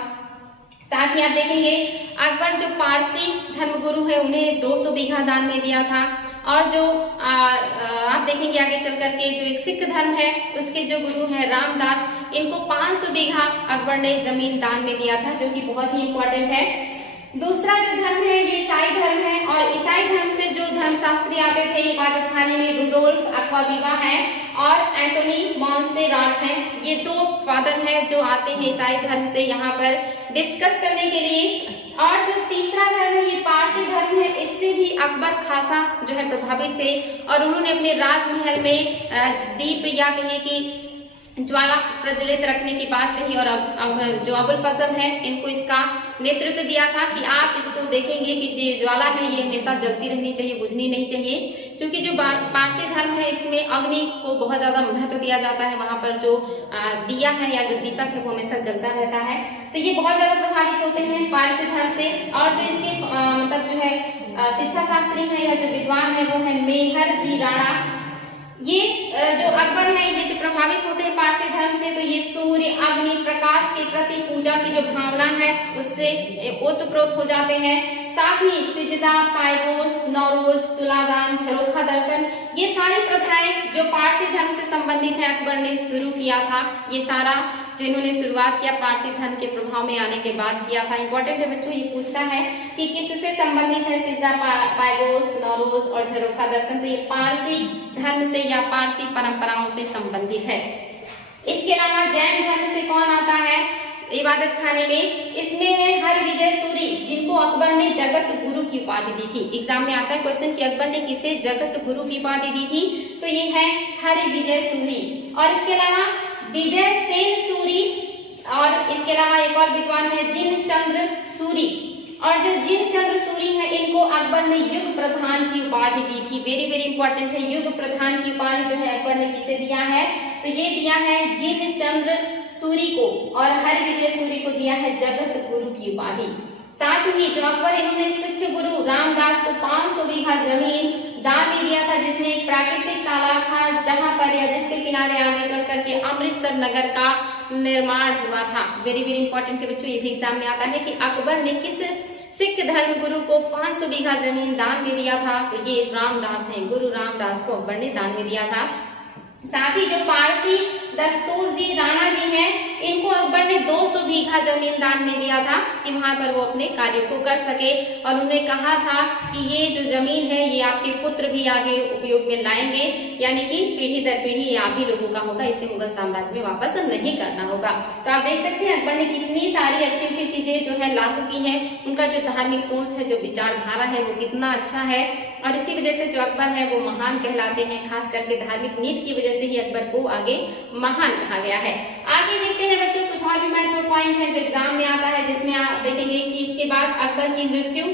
साथ ही आप देखेंगे अकबर जो पारसी धर्मगुरु है उन्हें 200 बीघा दान में दिया था। और जो आप देखेंगे आगे चल करके जो एक सिख धर्म है उसके जो गुरु हैं रामदास, इनको 500 बीघा अकबर ने जमीन दान में दिया था, जो कि बहुत ही इंपॉर्टेंट है। दूसरा जो धर्म है ये ईसाई धर्म है, और ईसाई धर्म से जो धर्मशास्त्री आते थे इबादत खाने में रुडोल्फ अक्वाविवा है और एंटोनी मॉन्सेराट हैं। ये दो फादर हैं जो आते हैं ईसाई धर्म से यहाँ पर डिस्कस करने के लिए। और जो तीसरा धर्म है ये पारसी धर्म है, इससे भी अकबर खासा जो है प्रभावित थे, और उन्होंने अपने राजमहल में दीप या कहिए कि ज्वाला प्रज्वलित रखने की बात कही। और अब जो अबुल फजल है इनको इसका नेतृत्व दिया था कि आप इसको देखेंगे कि जो ज्वाला है ये हमेशा जलती रहनी चाहिए, बुझनी नहीं चाहिए, क्योंकि जो पारसी धर्म है इसमें अग्नि को बहुत ज्यादा महत्व दिया जाता है। वहां पर जो दिया है या जो दीपक है वो हमेशा जलता रहता है। तो ये बहुत ज्यादा प्रभावित होते हैं पारसी धर्म से। और जो इसके मतलब जो है शिक्षा शास्त्री है या जो विद्वान है वो है मेहर जी राणा। ये जो अकबर है ये जो प्रभावित होते हैं पारसी धर्म से, तो ये सूर्य, अग्नि, प्रकाश के प्रति पूजा की जो भावना है उससे ओतप्रोत हो जाते हैं। साथ ही सिजदा, पायरोस, नौरोज, तुलादान, झरोखा दर्शन, ये सारी प्रथाएं जो पारसी धर्म से संबंधित है अकबर ने शुरू किया था। ये सारा जो इन्होंने शुरुआत किया पारसी धर्म के प्रभाव में आने के बाद किया था। इंपॉर्टेंट है बच्चों, ये पूछता है कि किससे संबंधित है सिद्धा पायगोस, नौरोज और झरोखा दर्शन। तो ये पारसी धर्म से या पारसी परंपराओं से संबंधित है। इसके अलावा जैन धर्म से कौन आता है इबादत खाने में? इसमें है हरविजय सूरी, जिनको अकबर ने जगत गुरु की उपाधि दी थी। एग्जाम में आता है क्वेश्चन कि अकबर ने किसे जगत गुरु की उपाधि दी थी, तो ये है हरविजय सूरी। और इसके अलावा विजय सेन सूरी, और इसके अलावा एक और विद्वान है जिनचंद्र सूरी। और जो जिनचंद्र सूरी है इनको अकबर ने युग प्रधान की उपाधि दी थी। वेरी वेरी इंपॉर्टेंट है, युग प्रधान की उपाधि जो है अकबर ने किसे दिया है, तो ये दिया है जिनचंद्र सूरी को, और हरविजय सूरी को दिया है जगत गुरु की उपाधि। साथ ही जो अकबर इन्होंने सिख गुरु रामदास को 500 बीघा जमीन दान में दिया था, जिसमें एक प्राकृतिक तालाब था जहां पर या जिसके किनारे आगे चल करके अमृतसर नगर का निर्माण हुआ था। वेरी वेरी इंपॉर्टेंट है बच्चों, ये भी एग्जाम में आता है कि अकबर ने किस सिख धर्म गुरु को 500 बीघा जमीन दान में दिया था, तो ये रामदास हैं, गुरु रामदास को अकबर ने दान में दिया था। साथ ही जो पारसी दस्तूर जी राणा जी हैं, इनको अकबर ने 200 बीघा जमीन दान में दिया था कि वहां पर वो अपने कार्यों को कर सके। और उन्होंने कहा था कि ये जो जमीन है ये आपके पुत्र भी आगे उपयोग में लाएंगे, यानी कि पीढ़ी दर पीढ़ी ये आप ही लोगों का होगा, इसे मुगल साम्राज्य में वापस नहीं करना होगा। तो आप देख सकते हैं अकबर ने कितनी सारी अच्छी अच्छी चीजें जो है लागू की हैं। उनका जो धार्मिक सोच है, जो विचारधारा है वो कितना अच्छा है, और इसी वजह से जो अकबर है वो महान कहलाते हैं। खास करके धार्मिक नीति की वजह से ही अकबर को आगे महान कहा गया है। आगे देखते हैं बच्चों कुछ और भी महत्वपूर्ण पॉइंट है जो एग्जाम में आता है, जिसमें आप देखेंगे कि इसके बाद अकबर की मृत्यु,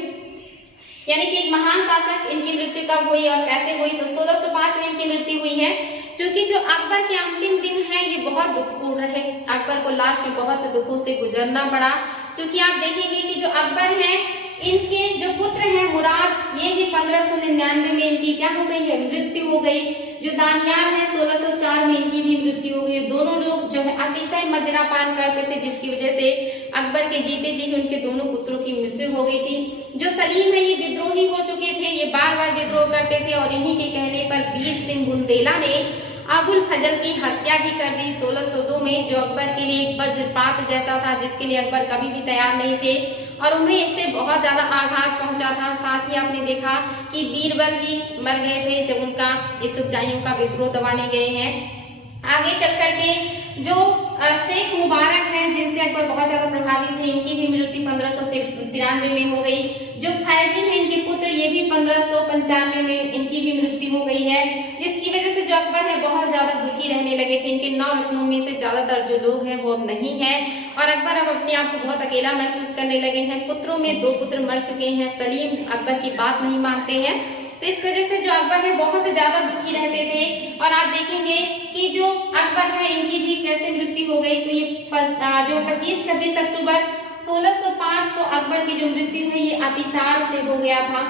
यानी कि एक महान शासक, इनकी मृत्यु कब हुई और कैसे हुई, तो 1605 में इनकी मृत्यु हुई है। क्योंकि जो अकबर के अंतिम दिन है ये बहुत दुखपूर्ण रहे, अकबर को लास्ट में बहुत दुखों से गुजरना पड़ा। क्योंकि आप देखेंगे कि जो अकबर है इनके जो पुत्र हैं मुराद, ये भी 1599 में इनकी क्या हो गई है, मृत्यु हो गई। जो दानियाल है 1604 में इनकी भी मृत्यु हो गई। दोनों लोग जो है अतिशय मदिरापान करते थे, जिसकी वजह से अकबर के जीते जी ही उनके दोनों पुत्रों की मृत्यु हो गई थी। जो सलीम है ये विद्रोही हो चुके थे, ये बार बार विद्रोह करते थे, और इन्हीं के कहने पर वीर सिंह बुंदेला ने अबुल फजल की हत्या भी कर दी 1602 में, जो अकबर के लिए एक वज्रपात जैसा था, जिसके लिए अकबर कभी भी तैयार नहीं थे, और उन्हें इससे बहुत ज्यादा आघात पहुंचा था। साथ ही आपने देखा कि बीरबल भी मर गए थे जब उनका यूसुफजाइयों का विद्रोह दबाने गए हैं। आगे चल करके जो शेख मुबारक हैं, जिनसे अकबर बहुत ज्यादा प्रभावित थे, इनकी भी मृत्यु 1593 में हो गई। जो फैजी हैं इनके पुत्र, ये भी 1595 में इनकी भी मृत्यु हो गई है, जिसकी वजह से जो अकबर है बहुत ज्यादा दुखी रहने लगे थे। इनके 9 रत्नों में से ज्यादातर जो लोग हैं वो अब नहीं है, और अकबर अब अपने आप को बहुत अकेला महसूस करने लगे हैं। पुत्रों में 2 पुत्र मर चुके हैं, सलीम अकबर की बात नहीं मानते हैं, तो इस वजह से जो अकबर है बहुत ज्यादा दुखी रहते थे। और आप देखेंगे कि जो अकबर है इनकी भी कैसे मृत्यु हो गई, तो ये जो 25-26 अक्टूबर 1605 को अकबर की जो मृत्यु है ये अतिसार से हो गया था।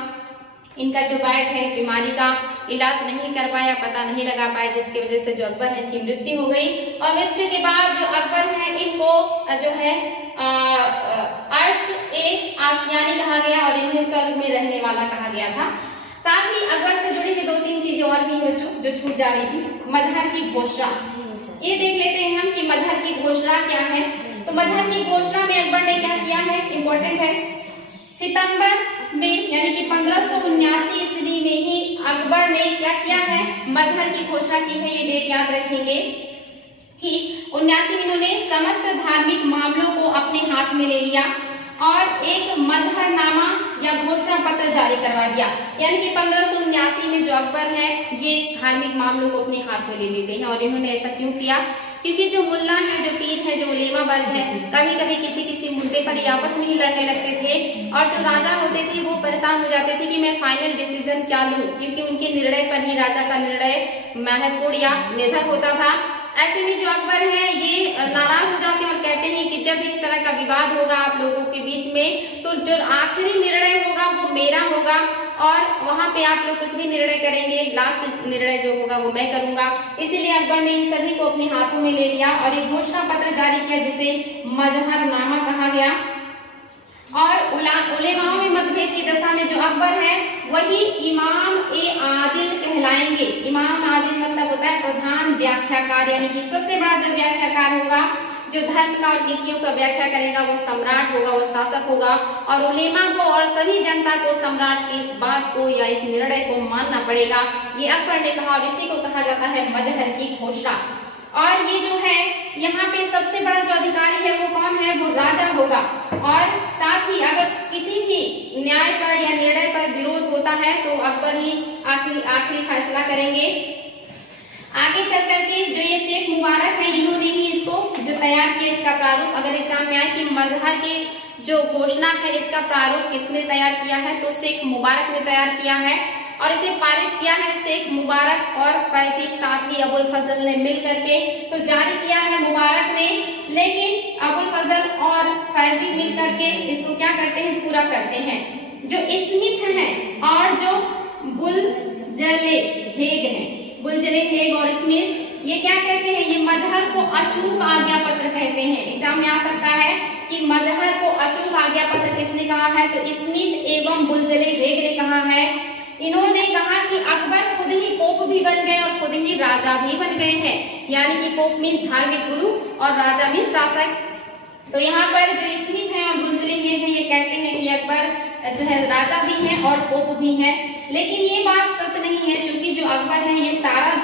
इनका जो बैठ है इस बीमारी का इलाज नहीं कर पाया, पता नहीं लगा पाया, जिसकी वजह से जो अकबर है इनकी मृत्यु हो गई। और मृत्यु के बाद जो अकबर है इनको जो है अर्श ए आसियानी कहा गया, और इन्हें स्वर्ग में रहने वाला कहा गया था। साथ ही अकबर से जुड़ी हुई 2-3 चीजें और भी बच्चों जो छूट जा रही थी। मजहर की घोषणा, ये देख लेते हैं हम कि मजहर की घोषणा क्या है। तो मजहर की घोषणा में अकबर ने क्या किया है, इंपॉर्टेंट है, सितंबर में यानी कि 1579 ईस्वी में ही अकबर ने क्या किया है, मजहर की घोषणा की है। ये डेट याद रखेंगे कि 79 में इन्होंने समस्त धार्मिक मामलों को अपने हाथ में ले लिया और एक मजहरनामा या घोषणा पत्र जारी करवा दिया। यानी कि 1579 में जो अकबर है ये धार्मिक मामलों को अपने हाथ में ले लेते हैं। और इन्होंने ऐसा क्यों किया, क्योंकि जो मुल्ला है, जो पीर है, जो उलेमा वर्ग है, कभी कभी किसी किसी मुद्दे पर ही आपस में ही लड़ने लगते थे, और जो राजा होते थे वो परेशान हो जाते थे कि मैं फाइनल डिसीजन क्या लूं, क्योंकि उनके निर्णय पर ही राजा का निर्णय महत्वपूर्ण या निर्भर होता था। ऐसे में जो अकबर है ये नाराज हो जाते हैं और कहते हैं कि जब इस तरह का विवाद होगा आप लोगों के बीच में, तो जो आखिरी निर्णय होगा वो मेरा होगा, और वहां पे आप लोग कुछ भी निर्णय करेंगे, लास्ट निर्णय जो होगा वो मैं करूंगा। इसीलिए अकबर ने इन सभी को अपने हाथों में ले लिया और एक घोषणा पत्र जारी किया जिसे मजहरनामा कहा गया। और उलेमाओं में मतभेद की दशा में जो अकबर है वही इमाम ए आदिल कहलाएंगे। इमाम आदिल मतलब होता है प्रधान व्याख्याकार, यानी कि सबसे बड़ा जो व्याख्याकार होगा, जो धर्म का और नीतियों का व्याख्या करेगा वो सम्राट होगा, वो शासक होगा। और उलेमा को और सभी जनता को सम्राट की इस बात को या इस निर्णय को मानना पड़ेगा, ये अकबर ने कहा और इसी को कहा जाता है मजहर की घोषणा। और ये जो है यहाँ पे सबसे बड़ा जो अधिकारी है वो कौन है, वो राजा होगा। और साथ ही अगर किसी भी न्याय पर या निर्णय पर विरोध होता है तो अकबर ही आखिरी फैसला करेंगे। आगे चल करके जो ये शेख मुबारक है इन्होंने ही इसको जो तैयार किया, इसका प्रारूप अगर एग्जाम में आए कि मजहर की जो घोषणा है इसका प्रारूप किसने तैयार किया है, तो शेख मुबारक ने तैयार किया है। और इसे पारित किया है शेख मुबारक और फैजी साथ ही अबुल फजल ने मिल करके। तो जारी किया है मुबारक ने, लेकिन अबुल फजल और फैजी मिल करके इसको क्या करते हैं, पूरा करते हैं। जो स्मिथ हैं और जो बुलजले हेग हैं, बुलजले हेग और स्मिथ ये क्या कहते हैं, ये मजहर को अचूक आज्ञा पत्र कहते हैं। एग्जाम में आ सकता है कि मजहर को अचूक आज्ञा पत्र किसने कहा है, तो स्मिथ एवं बुलजले हेग ने कहा है। इन्होंने कहा कि अकबर खुद ही पोप भी बन गए और खुद ही राजा भी बन गए हैं, यानी कि पोप मीन्स धार्मिक गुरु और राजा मीन्स शासक। तो यहाँ पर जो स्मिथ है और बुलजले हेग है ये कहते हैं कि अकबर जो है राजा भी है और पोप भी है, लेकिन ये बात सच नहीं है, क्योंकि जो अकबर है ये सारा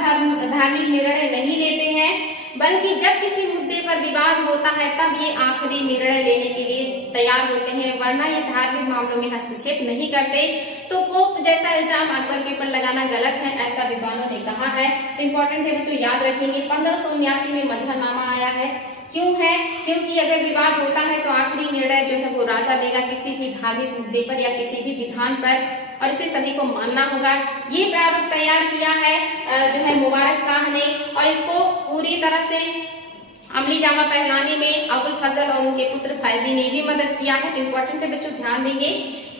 धार्मिक निर्णय नहीं लेते हैं, बल्कि जब किसी मुद्दे पर विवाद होता है तब ये आखिरी निर्णय लेने के लिए तैयार होते हैं, वरना ये धार्मिक मामलों में हस्तक्षेप नहीं करते। तो पोप जैसा इल्जाम अकबर के ऊपर लगाना गलत है, ऐसा विद्वानों ने कहा है। तो इम्पोर्टेंट है बच्चों, याद रखेंगे 1579 में मजहरनामा आया है। क्यों है, क्योंकि अगर विवाद होता है तो आखिरी निर्णय जो है वो राजा देगा किसी भी धार्मिक मुद्दे पर या किसी भी विधान पर, और इसे सभी को मानना होगा। ये प्रारूप तैयार किया है जो है मुबारक शाह ने, और इसको पूरी तरह से अमली जामा पहनाने में अबुल फजल और उनके पुत्र फैजी ने भी मदद किया है। तो इम्पोर्टेंट है बच्चों, ध्यान देंगे।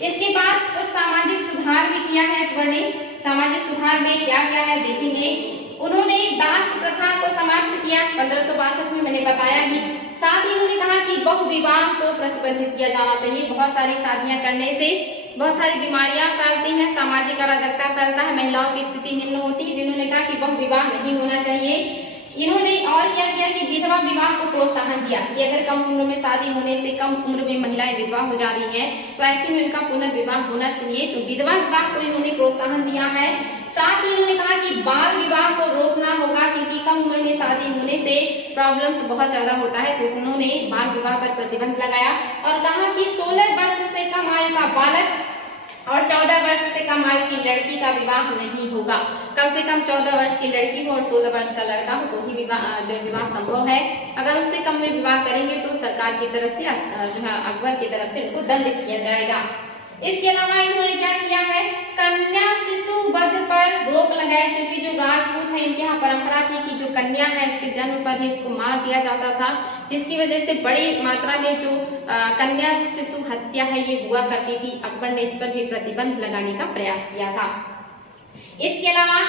इसके बाद कुछ सामाजिक सुधार भी किया है अकबर ने। सामाजिक सुधार में क्या क्या है देखेंगे। उन्होंने दास प्रथा को समाप्त किया 1562 में, मैंने बताया ही। साथ ही उन्होंने कहा कि बहुविवाह को प्रतिबंधित किया जाना चाहिए। बहुत सारी शादियां करने से बहुत सारी बीमारियां फैलती हैं, सामाजिक अराजकता फैलता है, महिलाओं की स्थिति निम्न होती है। जिन्होंने कहा कि बहुविवाह नहीं होना चाहिए। इन्होंने और क्या किया कि विधवा विवाह को प्रोत्साहन दिया कि अगर कम उम्र में शादी होने से कम उम्र में महिलाएं विधवा हो जा रही हैं तो ऐसे में उनका पुनर्विवाह होना चाहिए। तो विधवा विवाह को इन्होंने प्रोत्साहन दिया है। साथ ही इन्होंने कहा कि बाल विवाह को रोकना होगा, क्योंकि कम उम्र में शादी होने से प्रॉब्लम्स बहुत ज्यादा होता है। तो उन्होंने बाल विवाह पर प्रतिबंध लगाया और कहा कि 16 वर्ष से कम आयु का बालक और 14 वर्ष से कम आयु की लड़की का विवाह नहीं होगा। कम से कम 14 वर्ष की लड़की हो और 16 वर्ष का लड़का हो तो ही विवाह संभव है। अगर उससे कम में विवाह करेंगे तो सरकार की तरफ से जो है अकबर की तरफ से उनको दंडित किया जाएगा। इसके अलावा इन्होंने क्या किया है, कन्या शिशु वध पर रोक लगाया, क्योंकि जो राजपूत है इनके यहाँ परंपरा थी कि जो कन्या है उसके जन्म पर ही उसको मार दिया जाता था, जिसकी वजह से बड़ी मात्रा में जो कन्या शिशु हत्या है ये हुआ करती थी। अकबर ने इस पर भी प्रतिबंध लगाने का प्रयास किया था। इसके अलावा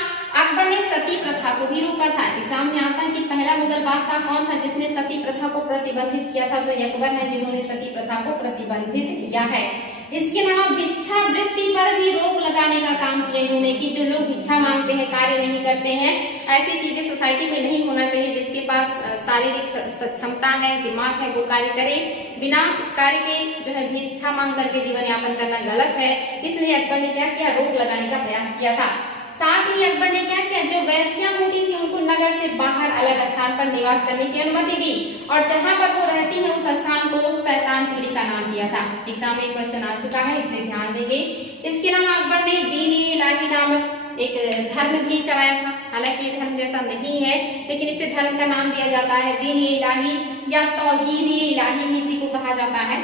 अकबर ने सती प्रथा को भी रोका था। एग्जाम में आता है कि पहला मुगल बादशाह कौन था जिसने सती प्रथा को प्रतिबंधित किया था, तो अकबर है जिन्होंने सती प्रथा को प्रतिबंधित किया है। इसके अलावा भिक्षावृत्ति पर भी रोक लगाने का काम किया इन्होंने कि जो लोग भिक्षा मांगते हैं, कार्य नहीं करते हैं, ऐसी चीजें सोसाइटी में नहीं होना चाहिए। जिसके पास शारीरिक सक्षमता है, दिमाग है, वो कार्य करे। बिना कार्य के जो है भिक्षा मांग करके जीवन यापन करना गलत है। इसलिए अकबर ने क्या किया, रोक लगाने का प्रयास किया था। साथ ही अकबर ने क्या किया, जो वैश्यां होती थी उनको नगर से बाहर अलग स्थान पर निवास करने की अनुमति दी और जहां पर वो रहती है उस स्थान को शैतानपुरी का नाम दिया था। एग्जाम में क्वेश्चन आ चुका है, इसलिए ध्यान देंगे। इसके अलावा अकबर ने दीन-ए-इलाही नामक एक धर्म भी चलाया था। हालांकि ये धर्म जैसा नहीं है, लेकिन इसे धर्म का नाम दिया जाता है दीन-ए-इलाही या तौहीद-ए-इलाही भी इसी को कहा जाता है।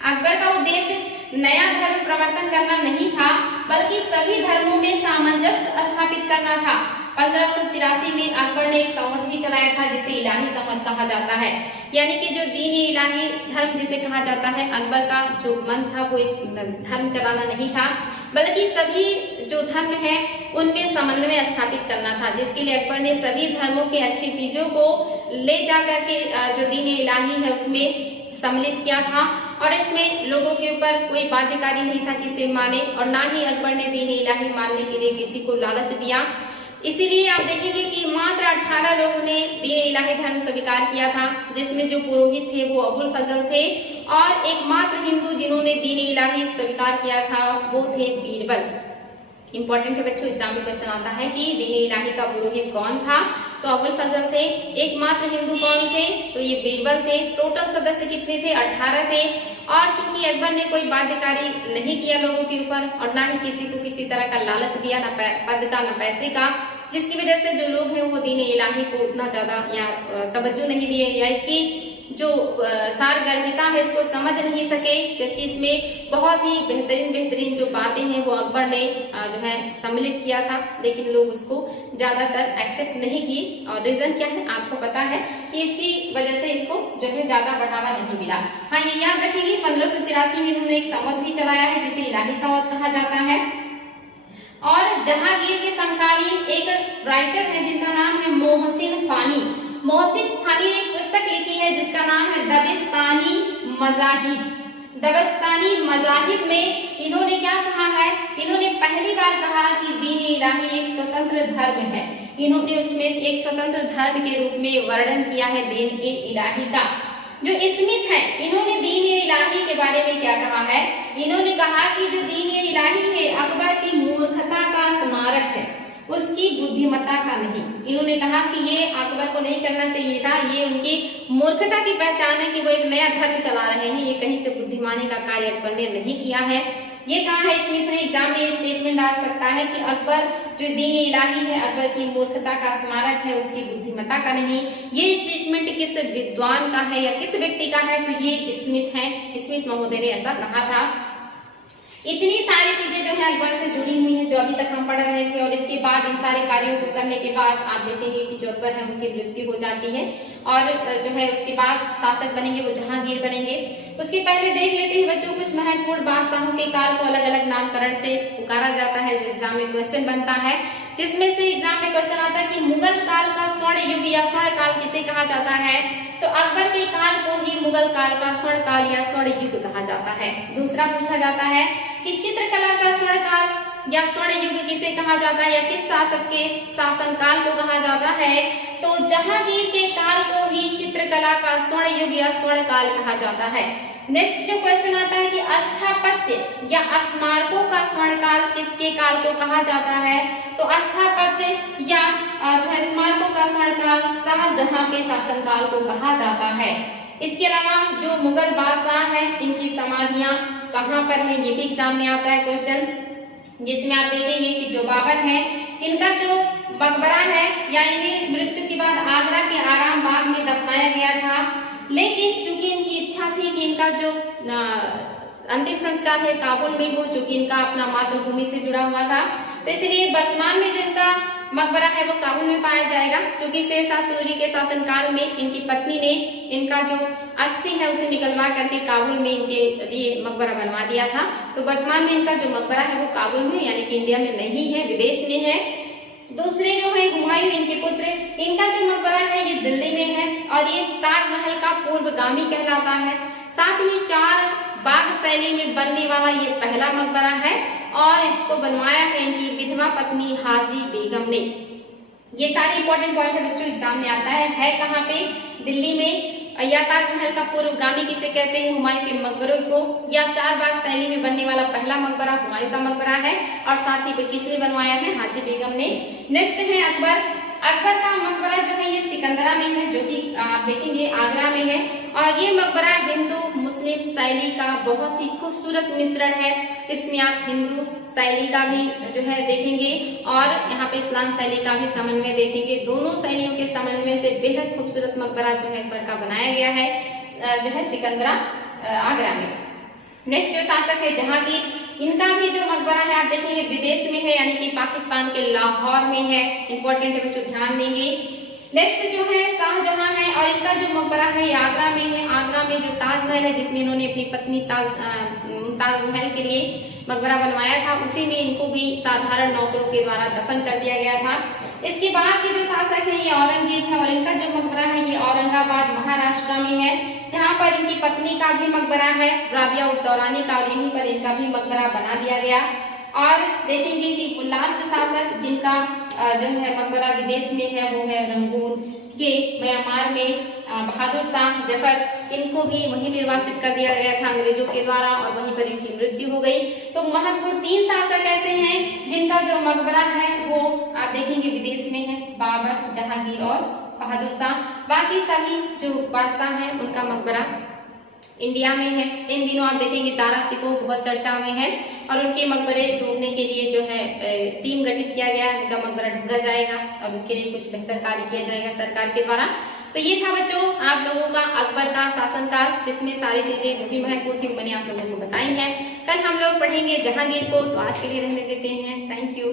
अकबर का उद्देश्य नया धर्म प्रवर्तन करना नहीं था, बल्कि सभी धर्मों में सामंजस्य स्थापित करना था। 1583 में अकबर ने एक संवत भी चलाया था जिसे इलाही संवत कहा जाता है, यानी कि जो दीन-ए-इलाही धर्म जिसे कहा जाता है, अकबर का जो मन था वो एक धर्म चलाना नहीं था, बल्कि सभी जो धर्म है उनमें समन्वय स्थापित करना था, जिसके लिए अकबर ने सभी धर्मों की अच्छी चीजों को ले जाकर के जो दीन-ए-इलाही है उसमें सम्मिलित किया था और इसमें लोगों के ऊपर कोई बाध्यकारी नहीं था कि इसे माने, और ना ही अकबर ने दीन इलाही मानने के लिए किसी को लालच दिया। इसीलिए आप देखेंगे कि मात्र 18 लोगों ने दीन इलाही धर्म स्वीकार किया था, जिसमें जो पुरोहित थे वो अबुल फजल थे, और एकमात्र हिंदू जिन्होंने दीन इलाही स्वीकार किया था वो थे बीरबल। इंपॉर्टेंट है बच्चों, एग्जाम में क्वेश्चन आता है कि दीन इलाही का पुरोहित कौन था, तो अबुल फजल थे। एकमात्र हिंदू कौन थे, तो ये बीरबल थे। टोटल सदस्य कितने थे, 18 थे। और चूंकि अकबर ने कोई बाध्यकारी नहीं किया लोगों के ऊपर, और ना ही किसी को किसी तरह का लालच दिया, ना पद का ना पैसे का, जिसकी वजह से जो लोग हैं वो दीन इलाही को उतना ज्यादा या तवज्जो नहीं दिए, या इसकी जो सारगर्भिता है इसको समझ नहीं सके, जबकि इसमें बहुत ही बेहतरीन जो बातें हैं वो अकबर ने जो है सम्मिलित किया था, लेकिन लोग उसको ज्यादातर एक्सेप्ट नहीं किए। और रीजन क्या है आपको पता है कि इसकी वजह से इसको जो है ज्यादा बढ़ावा नहीं मिला। हाँ, ये याद रखेंगे 1583 में इन्होंने एक संवत भी चलाया है जिसे इलाही संवत कहा जाता है। और जहांगीर के समकालीन एक राइटर है जिनका नाम है मोहसिन फानी। मोहसिन फानी ने एक पुस्तक लिखी है जिसका नाम है दबिस्तानी मजाहिब। दबिस्तानी मजाहिब में इन्होंने क्या कहा है, इन्होंने पहली बार कहा कि दीन इलाही एक स्वतंत्र धर्म है। इन्होंने उसमें एक स्वतंत्र धर्म के रूप में वर्णन किया है दीन इलाही का। जो स्मिथ है, इन्होंने दीन इलाही के बारे में क्या कहा है, इन्होंने कहा कि जो दीन इलाही है अकबर की मूर्खता का स्मारक है, उसकी बुद्धिमत्ता का नहीं। इन्होंने कहा कि ये अकबर को नहीं करना चाहिए था, ये उनकी मूर्खता की पहचान है कि वो एक नया धर्म चला रहे हैं, ये कहीं से बुद्धिमानी का कार्य अकबर ने नहीं किया है। ये कहा है स्मिथ ने, एग्जाम में स्टेटमेंट डाल सकता है कि अकबर जो दीन इलाही है अकबर की मूर्खता का स्मारक है, उसकी बुद्धिमत्ता का नहीं। ये स्टेटमेंट किस विद्वान का है या किस व्यक्ति का है, तो ये स्मिथ है। स्मिथ महोदय ने ऐसा कहा था। इतनी सारी चीजें जो है अकबर से जुड़ी हुई हैं जो अभी तक हम पढ़ रहे थे, और इसके बाद इन सारे कार्यों को करने के बाद आप देखेंगे कि जो अकबर है उनकी मृत्यु हो जाती है, और जो है उसके बाद शासक बनेंगे वो जहांगीर बनेंगे। उसके पहले देख लेते हैं बच्चों कुछ महत्वपूर्ण बादशाहों के काल को अलग अलग नामकरण से पुकारा जाता है, एग्जाम में क्वेश्चन बनता है, जिसमें से एग्जाम में क्वेश्चन आता है कि मुगल काल का स्वर्ण युग या स्वर्ण काल किसे कहा जाता है, तो अकबर के काल को ही मुगल काल का स्वर्ण काल या स्वर्ण युग कहा जाता है। दूसरा पूछा जाता है कि चित्रकला का स्वर्ण काल या स्वर्ण युग किसे कहा जाता है या किस शासक के शासन काल को कहा जाता है, तो जहांगीर के काल को ही चित्रकला का स्वर्ण युग या स्वर्ण काल कहा जाता है। नेक्स्ट जो क्वेश्चन आता है कि स्थापत्य या स्मारकों का स्वर्ण काल किसके काल को कहा जाता है, तो स्थापत्य या जो है स्मारकों का स्वर्ण काल शाहजहां के शासन काल को कहा जाता है। इसके अलावा जो मुगल बादशाह हैं इनकी समाधियां कहाँ पर है, ये भी एग्जाम में आता है क्वेश्चन, जिसमें आप देखेंगे कि जो बाबर है इनका जो मकबरा है या इन्हें मृत्यु के बाद आगरा के आराम बाग में दफनाया गया था, लेकिन चूंकि इनकी इच्छा थी कि इनका जो अंतिम संस्कार है काबुल में हो, जो कि इनका अपना मातृभूमि से जुड़ा हुआ था, तो इसलिए वर्तमान में जो इनका मकबरा है वो काबुल में पाया जाएगा। क्योंकि शेरशाह सूरी के शासनकाल में इनकी पत्नी ने इनका जो अस्थि है उसे निकलवा करके काबुल में इनके लिए मकबरा बनवा दिया था, तो वर्तमान में इनका जो मकबरा है वो काबुल में यानी कि इंडिया में नहीं है, विदेश में है। दूसरे जो है हुमायूं इनके पुत्र, इनका जो मकबरा है ये दिल्ली में है और ये ताजमहल का पूर्वगामी कहलाता है। साथ ही 4 बाग शैली में बनने वाला ये पहला मकबरा है और इसको बनवाया है इनकी विधवा पत्नी हाजी बेगम ने। ये सारे इंपॉर्टेंट पॉइंट है बच्चों, एग्जाम में आता है कहाँ पे, दिल्ली में। या ताजमहल का पूर्वगामी किसे कहते हैं, हुमायूं के मकबरे को, या 4 बाग शैली में बनने वाला पहला मकबरा हुमायूं का मकबरा है और साथ ही किसने बनवाया है, हाजी बेगम ने। नेक्स्ट है अकबर। अकबर का मकबरा जो है ये सिकंदरा में है, जो कि आप देखेंगे आगरा में है, और ये मकबरा हिंदू मुस्लिम शैली का बहुत ही खूबसूरत मिश्रण है। इसमें आप हिंदू शैली का भी जो है देखेंगे और यहाँ पे इस्लाम शैली का भी समन्वय देखेंगे। दोनों शैलियों के समन्वय से बेहद खूबसूरत मकबरा जो है अकबर का बनाया गया है जो है सिकंदरा आगरा में। नेक्स्ट जो शासक है जहांगीर, इनका भी जो मकबरा है आप देखेंगे विदेश में है, यानी कि पाकिस्तान के लाहौर में है। इंपॉर्टेंट है बच्चों, ध्यान देंगे। नेक्स्ट जो है शाहजहां है और इनका जो मकबरा है ये आगरा में है। आगरा में जो ताजमहल है जिसमें इन्होंने अपनी पत्नी ताजमहल के लिए मकबरा बनवाया था, उसी में इनको भी साधारण नौकरों के द्वारा दफन कर दिया गया था। इसके बाद के जो शासक है ये औरंगजेब है और इनका जो मकबरा है ये औरंगाबाद महाराष्ट्र में है, जहाँ पर इनकी पत्नी का भी मकबरा है राबिया उद दौरानी का, और यहीं पर इनका भी मकबरा बना दिया गया। और देखेंगे कि लास्ट शासक जिनका जो है मकबरा विदेश में है वो है रंगून के म्यांमार में बहादुर शाह जफर, इनको भी वहीं निर्वासित कर दिया गया था अंग्रेजों के द्वारा और वहीं पर इनकी मृत्यु हो गई। तो महत्वपूर्ण 3 शासक ऐसे हैं जिनका जो मकबरा है वो आप देखेंगे विदेश में है, बाबर, जहांगीर और बहादुर शाह। बाकी सभी जो बादशाह हैं उनका मकबरा इंडिया में है। इन दिनों आप देखेंगे दारा सिकोह बहुत चर्चा में है और उनके मकबरे ढूंढने के लिए जो है टीम गठित किया गया है, उनका मकबरा ढूंढा जाएगा और उनके लिए कुछ बेहतर कार्य किया जाएगा सरकार के द्वारा। तो ये था बच्चों आप लोगों का अकबर का शासनकाल, जिसमें सारी चीजें जो भी महत्वपूर्ण थी मैंने आप लोगों को बताई है। कल हम लोग पढ़ेंगे जहांगीर को, तो आज के लिए रहने देते हैं। Thank you.